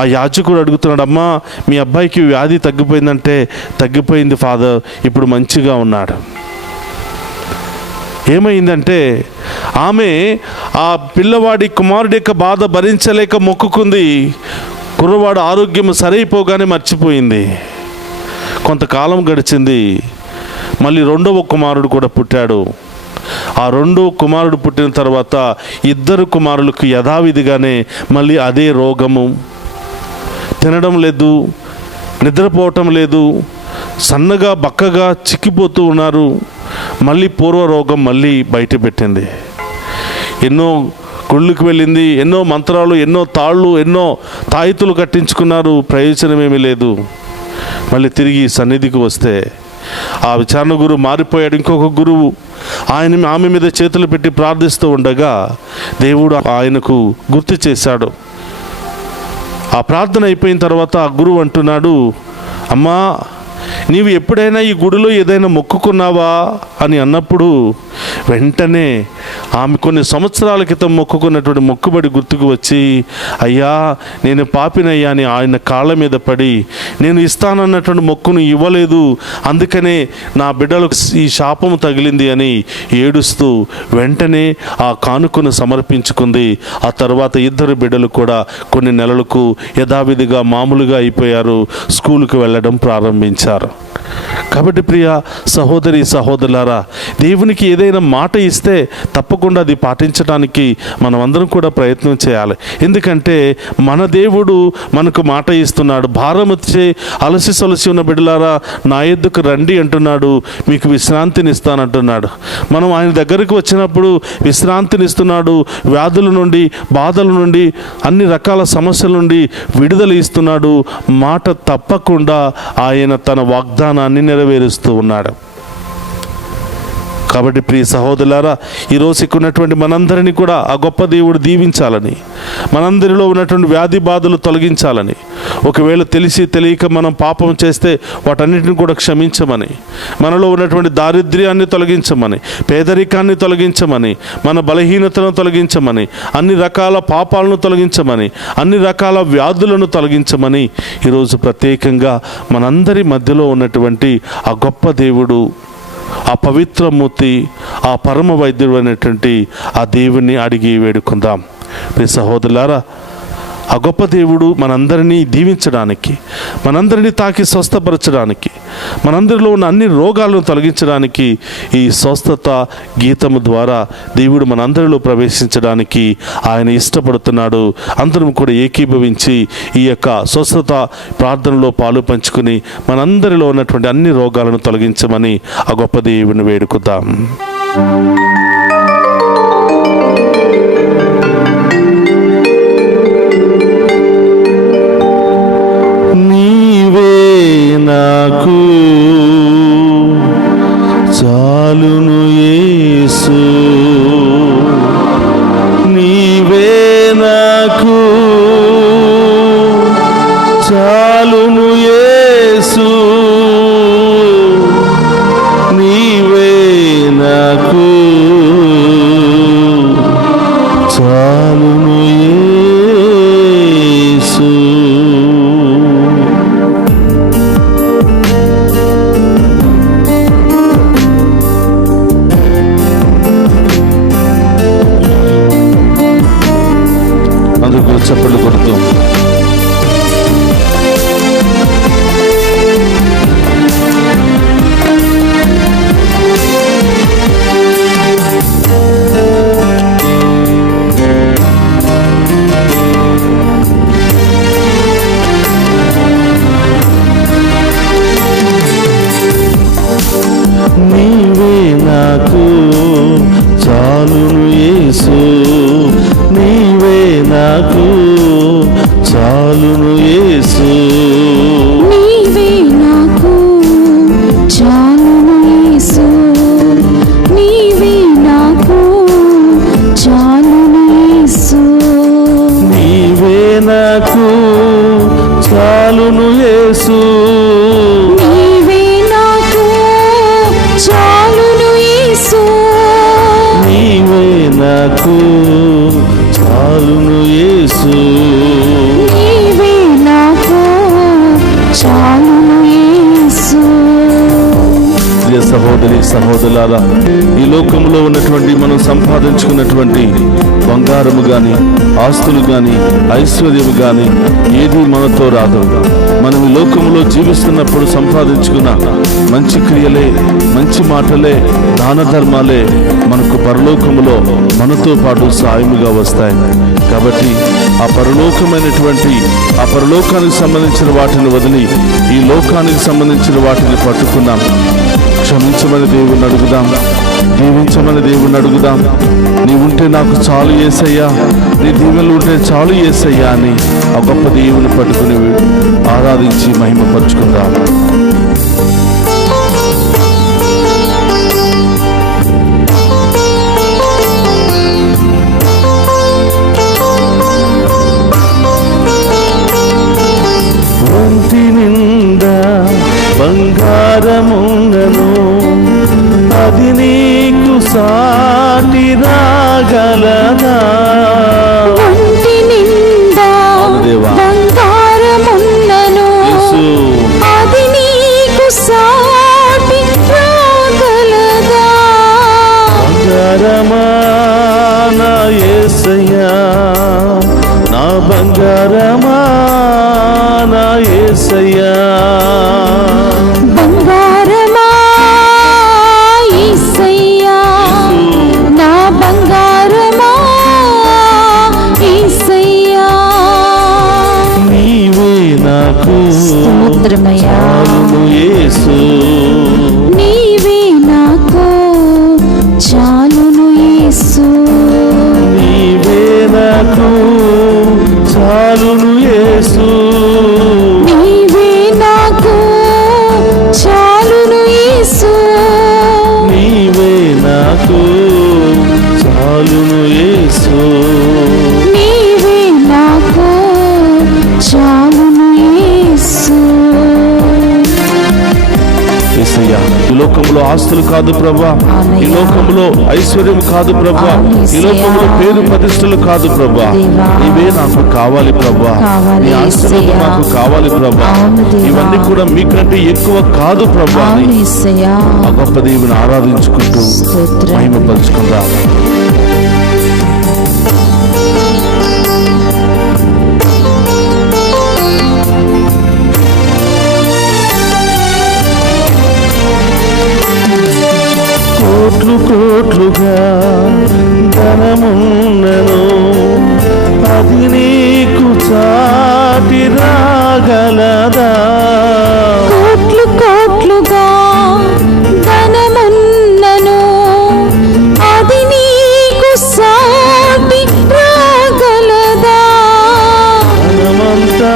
ఆ యాజకుడు అడుగుతున్నాడు, అమ్మా మీ అబ్బాయికి వ్యాధి తగ్గిపోయిందంటే, తగ్గిపోయింది ఫాదర్, ఇప్పుడు మంచిగా ఉన్నాడు. ఏమైందంటే ఆమె ఆ పిల్లవాడి కుమారుడి యొక్క బాధ భరించలేక మొక్కుకుంది. కుర్రవాడు ఆరోగ్యం సరైపోగానే మర్చిపోయింది. కొంతకాలం గడిచింది. మళ్ళీ 2వ కుమారుడు కూడా పుట్టాడు. ఆ 2వ కుమారుడు పుట్టిన తర్వాత 2 కుమారులకు యథావిధిగానే మళ్ళీ అదే రోగము. తినడం లేదు, నిద్రపోవటం లేదు, సన్నగా బక్కగా చిక్కిపోతూ ఉన్నారు. మళ్ళీ పూర్వ రోగం మళ్ళీ బయట పెట్టింది. ఎన్నో గుళ్ళకి వెళ్ళింది, ఎన్నో మంత్రాలు, ఎన్నో తాళ్ళు, ఎన్నో తాయితులు కట్టించుకున్నారు, ప్రయోజనమేమీ లేదు. మళ్ళీ తిరిగి సన్నిధికి వస్తే ఆ విచారణ గురువు మారిపోయాడు. ఇంకొక గురువు ఆమె మీద చేతులు పెట్టి ప్రార్థిస్తూ ఉండగా దేవుడు ఆయనకు గుర్తు చేశాడు. ఆ ప్రార్థన అయిపోయిన తర్వాత ఆ గురువు అంటున్నాడు, అమ్మా నీవు ఎప్పుడైనా ఈ గుడిలో ఏదైనా మొక్కుకున్నావా అని అన్నప్పుడు వెంటనే ఆమె కొన్ని సంవత్సరాల క్రితం మొక్కుకున్నటువంటి మొక్కుబడి గుర్తుకు వచ్చి, అయ్యా నేను పాపినయ్యా అని ఆయన కాళ్ళ మీద పడి, నేను ఇస్తానన్నటువంటి మొక్కును ఇవ్వలేదు, అందుకనే నా బిడ్డలకు ఈ శాపము తగిలింది అని ఏడుస్తూ వెంటనే ఆ కానుకను సమర్పించుకుంది. ఆ తర్వాత 2 బిడ్డలు కూడా కొన్ని నెలలకు యథావిధిగా మామూలుగా అయిపోయారు, స్కూలుకు వెళ్ళడం ప్రారంభించారు. కాబట్టి ప్రియ సహోదరి సహోదరులారా, దేవునికి ఏదైనా మాట ఇస్తే తప్పకుండా అది పాటించడానికి మనం అందరం కూడా ప్రయత్నం చేయాలి. ఎందుకంటే మన దేవుడు మనకు మాట ఇస్తున్నాడు. భారం వచ్చే అలసి సొలసి ఉన్న బిడ్డలారా నా యొద్దకు రండి అంటున్నాడు, మీకు విశ్రాంతిని ఇస్తానంటున్నాడు. మనం ఆయన దగ్గరకు వచ్చినప్పుడు విశ్రాంతిని ఇస్తున్నాడు. వ్యాధుల నుండి, బాధల నుండి, అన్ని రకాల సమస్యల నుండి విడుదల ఇస్తున్నాడు. మాట తప్పకుండా ఆయన తన వాగ్దానాన్ని నెరవేరుస్తూ ఉన్నాడు. కాబట్టి ప్రియ సహోదరులారా, ఈరోజు ఉన్నటువంటి మనందరినీ కూడా ఆ గొప్ప దేవుడు దీవించాలని, మనందరిలో ఉన్నటువంటి వ్యాధి బాధలు తొలగించాలని, ఒకవేళ తెలిసి తెలియక మనం పాపం చేస్తే వాటన్నిటిని కూడా క్షమించమని, మనలో ఉన్నటువంటి దారిద్ర్యాన్ని తొలగించమని, పేదరికాన్ని తొలగించమని, మన బలహీనతను తొలగించమని, అన్ని రకాల పాపాలను తొలగించమని, అన్ని రకాల వ్యాధులను తొలగించమని ఈరోజు ప్రత్యేకంగా మనందరి మధ్యలో ఉన్నటువంటి ఆ గొప్ప దేవుడు, ఆ పవిత్రమూర్తి, ఆ పరమ వైద్యుడు అనేటువంటి ఆ దేవుణ్ణి అడిగి వేడుకుందాం. ప్రియ సహోదరులారా, ఆ గొప్ప దేవుడు మనందరినీ దీవించడానికి, మనందరినీ తాకి స్వస్థపరచడానికి, మనందరిలో ఉన్న అన్ని రోగాలను తొలగించడానికి ఈ స్వస్థత గీతము ద్వారా దేవుడు మనందరిలో ప్రవేశించడానికి ఆయన ఇష్టపడుతున్నాడు. అందరం కూడా ఏకీభవించి ఈ యొక్క స్వస్థత ప్రార్థనలో పాలు పంచుకుని మనందరిలో ఉన్నటువంటి అన్ని రోగాలను తొలగించమని ఆ గొప్ప దేవుని వేడుకుదాం. నాకు చాలును యేసు, నీవే నాకు చాలును యేసు, నీవే నాకు చాలును యేసు. చప్పట్లు కొడుతూ చాలును యేసు. నీవే నాకు చాలును యేసు, నీవే నాకు చాలును యేసు. నీవే నాకు చాలును యేసు. నీవే నాకు చాలును యేసు. నీవే నాకు చాలును యేసు. నీవే నాకు చాలును యేసు. ప్రియ సహోదరి సహోదరులారా, ఈ లోకంలో ఉన్నటువంటి మనం సంపాదించుకున్నటువంటి బంగారము గాని, ఆస్తులు గాని, ఐశ్వర్యము గాని ఏది మనతో రాదు. మనం ఈ లోకంలో జీవిస్తున్నప్పుడు సంపాదించుకున్న మంచి క్రియలే, మంచి మాటలే, దాన ధర్మాలే మనకు పరలోకములో మనతో పాటు సాయముగా వస్తాయి. కాబట్టి ఆ పరలోకానికి సంబంధించిన వాటిని వదిలి ఈ లోకానికి సంబంధించిన వాటిని పట్టుకున్నాం. క్షమించమని దేవుణ్ణి అడుగుదాం, దీవించమని దేవుణ్ణి అడుగుదాం. నీవుంటే నాకు చాలు యేసయ్యా, నీ దీవెనలు ఉంటే చాలు యేసయ్యా అని ఆ గొప్ప దేవుని పట్టుకుని ఆరాధించి మహిమపరుచుకుందాం. ఒంటి నిండా బంగారముండను, అది నీకు సాటి రాగలదా? ఒంటి నిండా బంగారమున్నను, అది నీకు సాటి రాగలదా? బంగారమా నా యేసయ్యా, నా బంగారమా నా యేసయ్యా. బంగారమా యేసయ్యా, నా బంగారమా యేసయ్యా. నీవే నాకు స్తోత్రమయ్యా, చాలును యేసు. నీవే నాకు చాలును యేసు. నీవే నాకు చాలును యేసు. నీవే నాకు చాలును యేసు. నీవే నాకు చాలును యేసు. నీవే నాకు చాలును యేసు. యేసయ్యా, ఈ లోకంలో ఆస్తులు కాదు ప్రభా, ఈ లోకంలో ఐశ్వర్యం కాదు ప్రభా, ఈ లోకంలో పేరు ప్రతిష్టలు కాదు ప్రభా. నీవే నాకు కావాలి ప్రభా, నీ ఆశీర్వాదం నాకు కావాలి ప్రభా. ఇవన్నీ కూడా మీకంటే ఎక్కువ కాదు ప్రభా అని యేసయ్యా, ఆ గొప్ప దేవుని ఆరాధించుకుంటూ మహిమపరుచుకుందాం. కోట్లు కోట్లుగా ధనమున్నను, అది నీకు చాటి రాగలదా? కోట్లు కోట్లుగా ధనమున్నను, అది నీకు సాటి రాగలదా? ధనమంతా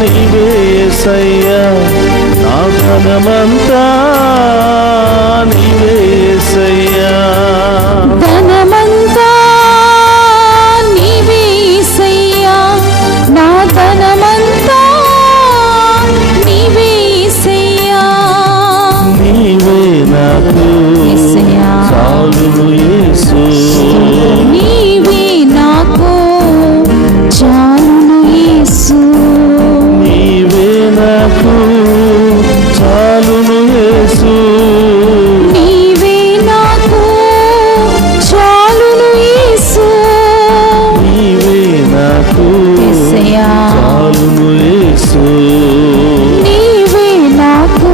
నీవే యేసయ్యా, నా ధనమంతా నీవే యేసయ్యా. ధనమంతా నీవే యేసయ్యా, నా ధనమంతా నీవే యేసయ్యా. నీవే నాకు యేసయ్యా, చాలును యేసు. నీవే నాకు చాలును యేసు. నీవే నాకు చాలును యేసు. నీవే నాకు చాలును యేసు. నీవే నాకు యేసయ్యా, చాలును యేసు. నీవే నాకు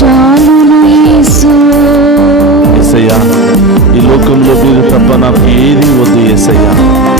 చాలును యేసు. యేసయ్యా, ఈ లోకంలో మీరు తప్ప నాకు ఏది వద్దు యేసయ్యా.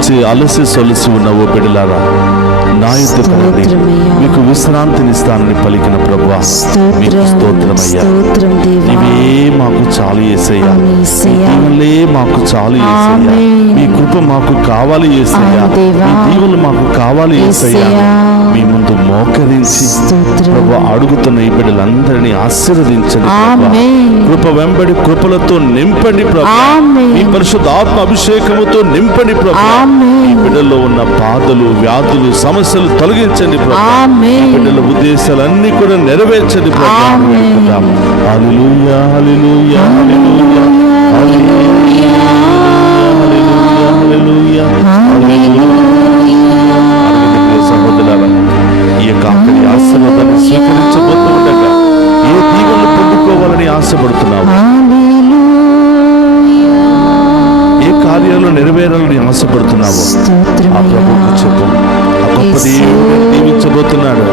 వచ్చి అలసి సొలసి ఉన్న ఓ బిడ్డలారా, నా యొద్దకు రండి, మీకు విశ్రాంతినిస్తానని పలికిన ప్రభువా మీకు స్తోత్రమయ్యా. నీవే మాకు చాలు యేసయ్యా, నీ దీవెనలే మాకు చాలు యేసయ్యా, మీ కృప మాకు కావాలి యేసయ్యా, మీ దీవెనలు మాకు కావాలి యేసయ్యా. మీ ముందు మోకరించి ప్రభు అడుగుతున్న ఈ బిడ్డలందరినీ ఆశీర్వదించండి ప్రభువా. కృప వెంబడి కృపలతో నింపండి ప్రభువా, మీ పరిశుద్ధ ఆత్మ అభిషేకముతో నింపండి ప్రభువా. ఈ బిడ్డల్లో ఉన్న బాధలు, వ్యాధులు, సమస్యలు తొలగించండి ప్రభువా. బిడ్డల ఉద్దేశాలన్నీ కూడా నెరవేర్చండి ప్రభువా. హల్లెలూయా, హల్లెలూయా, హల్లెలూయా, హల్లెలూయా, హల్లెలూయా, హల్లెలూయా. సహోదరులారా, ఈ యొక్క ఆఖరి ఆశీర్వాదాన్ని స్వీకరించబోతూ ఉండగా ఏ దీవెనలు పొందుకోవాలని ఆశపడుతున్నావు, ఏ కార్యాలు నెరవేరాలని ఆశపడుతున్నావో ఆ ప్రభువుకు చెప్పు. ఆ గొప్ప దేవుడు దీవించబోతున్నాడు.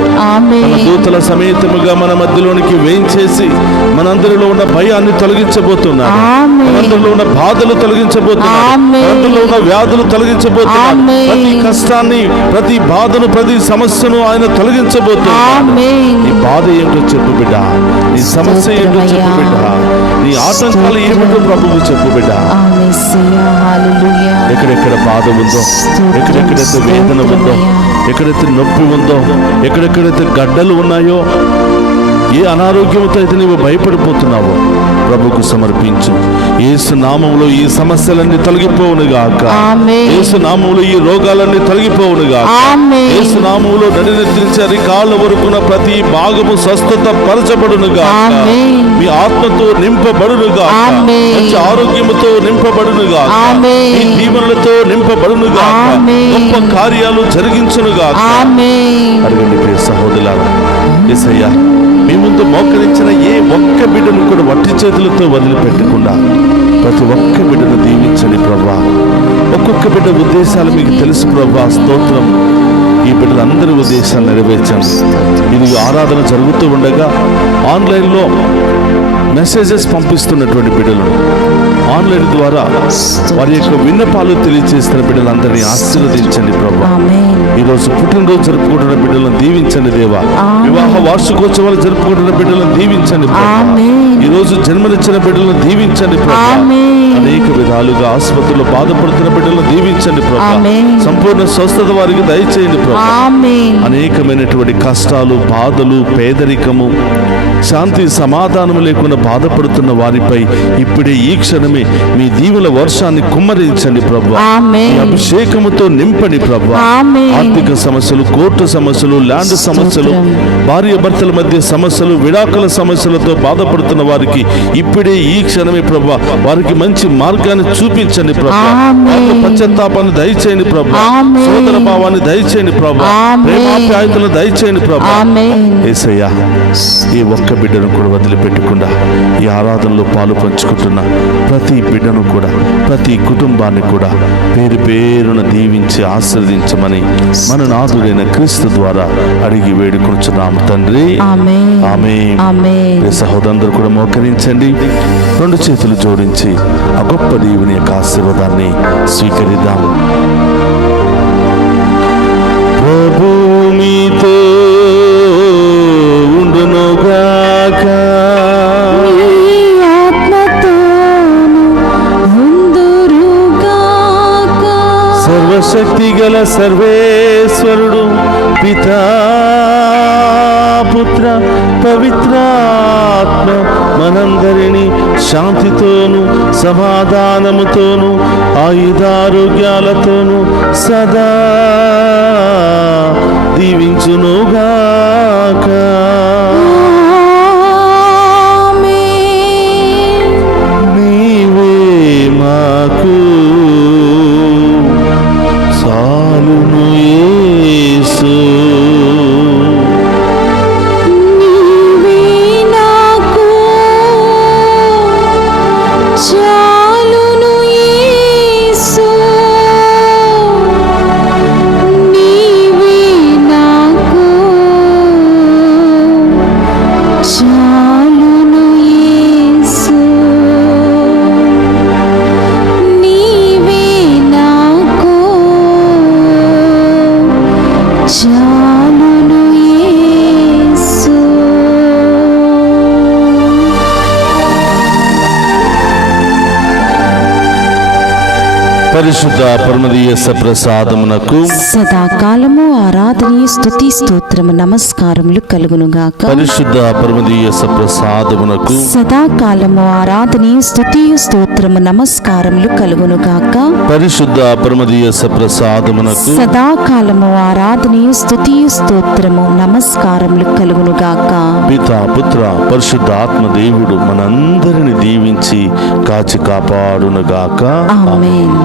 తన దూతల సమేతముగా మన మధ్యలోనికి వేయించేసి మనందరిలో ఉన్న భయాన్ని తొలగించబోతున్నాడు, మనందరిలో ఉన్న బాధలు తొలగించబోతున్నాడు, మనందరిలో ఉన్న వ్యాధులు తొలగించబోతున్నాడు. ప్రతి కష్టాన్ని, ప్రతి బాధను, ప్రతి సమస్యను ఆయన తొలగించబోతున్నాడు. నీ బాధ ఏమిటో చెప్పు బిడ్డ, నీ సమస్య ఏమిటో చెప్పు బిడ్డ, నీ ఆటంకాలు ఏమిటో ప్రభువు చెప్పు బిడ్డ. ఎక్కడెక్కడ బాధ ఉందో, ఎక్కడెక్కడైతే వేదన ఉందో, ఎక్కడైతే నొప్పి ఉందో, ఎక్కడెక్కడైతే గడ్డలు ఉన్నాయో, ఏ అనారోగ్యంతో అయితే నీవు భయపడిపోతున్నావో ప్రభుకు సమర్పించు. యేసు నామములో ఈ సమస్యలన్నీ తొలగిపోవునుగాక, యేసు నామములో ఈ రోగాలన్నీ తొలగిపోవునుగాక, యేసు నామములో నడినెత్తించి అరికాళ్ళ వరకున్న ప్రతి భాగము స్వస్థత పరచబడునుగాక, మీ ఆత్మతో నింపబడునుగాక, మంచి ఆరోగ్యముతో నింపబడునుగాక, మీ దీవెనలతో నింపబడునుగాక, గొప్ప కార్యాలు జరిగించునుగాక. అడగండి ప్రియ సహోదరులారా, యేసయ్యా మీ ముందు మోకరించిన ఏ ఒక్క బిడ్డను కూడా వట్టి చేతులతో వదిలిపెట్టకుండా ప్రతి ఒక్క బిడ్డను దీవించండి ప్రభువా. ఒక్కొక్క బిడ్డ ఉద్దేశాలు మీకు తెలుసు ప్రభువా. స్తోత్రం. ఈ బిడ్డలందరి ఉద్దేశాలు నెరవేర్చండి. ఇది ఆరాధన జరుగుతూ ఉండగా ఆన్లైన్లో మెసేజెస్ పంపిస్తున్నటువంటి బిడ్డలను, ఆన్లైన్ ద్వారా వారి యొక్క విన్నపాలు తెలియజేస్తున్న బిడ్డలందరినీ ఆశీర్వదించండి ప్రభువా. ఈరోజు పుట్టినరోజు జరుపుకుంటున్న బిడ్డలను దీవించండి దేవా. వివాహ వార్షికోత్సవాలు జరుపుకుంటున్న బిడ్డలను దీవించండి ప్రభువా. ఈరోజు జన్మనిచ్చిన బిడ్డలను దీవించండి ప్రభువా. అనేక విధాలుగా ఆసుపత్రిలో బాధపడుతున్న బిడ్డలను దీవించండి ప్రభువా. సంపూర్ణ స్వస్థత వారికి దయచేయండి ప్రభువా. అనేకమైనటువంటి కష్టాలు, బాధలు, పేదరికము, శాంతి సమాధానం లేకుండా బాధపడుతున్న వారిపై ఇప్పుడే ఈ క్షణమే మీ దీవుల వర్షాన్ని కుమ్మరించండి ప్రభువా. మీ అభిషేకముతో నింపండి ప్రభువా. ఆర్థిక సమస్యలు, కోర్టు సమస్యలు, ల్యాండ్ సమస్యలు, భార్య భర్తల మధ్య సమస్యలు, విడాకుల సమస్యలతో బాధపడుతున్న వారికి ఇప్పుడే ఈ క్షణమే ప్రభువా వారికి మంచి మార్గాన్ని చూపించండి ప్రభువా. పశ్చాత్తాపాన్ని దయచేయండి ప్రభువా. సోదర భావాన్ని దయచేయండి ప్రభువా. ప్రేమాప్యాయతలను దయచేయండి ప్రభువా. యేసయ్యా, ఈ ఒక్క బిడ్డను కూడా వదిలిపెట్టకుండా ఈ ఆరాధనలో పాలు పంచుకుంటున్న ప్రతి బిడ్డను కూడా, ప్రతి కుటుంబాన్ని కూడా పేరు పేరున దీవించి ఆశీర్వదించమని మన నాథుడైన క్రీస్తు ద్వారా అడిగి వేడుకొనుచున్నాము తండ్రి. ఆమేన్. సహోదరులందరూ కూడా మోకరించండి, రెండు చేతులు జోడించి ఆ గొప్ప దేవుని యొక్క ఆశీర్వాదాన్ని స్వీకరిద్దాం. ప్రభు మీతో ఉండునుగాక, సర్వశక్తి గల సర్వేశ్వరుడు పితా పుత్ర పవిత్రాత్మ మనందరినీ శాంతితోను సమాధానముతోను ఆయుధారోగ్యాలతోను సదా దీవించునుగాక. నీవే మాకు చాలును యేసు, నీవే నాకు చాలును యేసు, నీవే నాకు పరిశుద్ధ పరమదీయ ప్రసాదమునకు సదాకాలము ఆరాధనీయ స్తుతి స్తోత్రము నమస్కారములు కలుగునుగాక. పరిశుద్ధ పరమదీయ ప్రసాదమునకు సదాకాలము ఆరాధనీయ స్తుతి స్తోత్రము నమస్కారములు కలుగునుగాక. పరిశుద్ధ పరమదీయ ప్రసాదమునకు సదాకాలము ఆరాధనీయ స్తుతి స్తోత్రము నమస్కారములు కలుగునుగాక. పితా పుత్ర పరిశుద్ధ ఆత్మ దేవుడు మనందరిని దీవించి కాచి కాపాడునుగాక. ఆమేన్.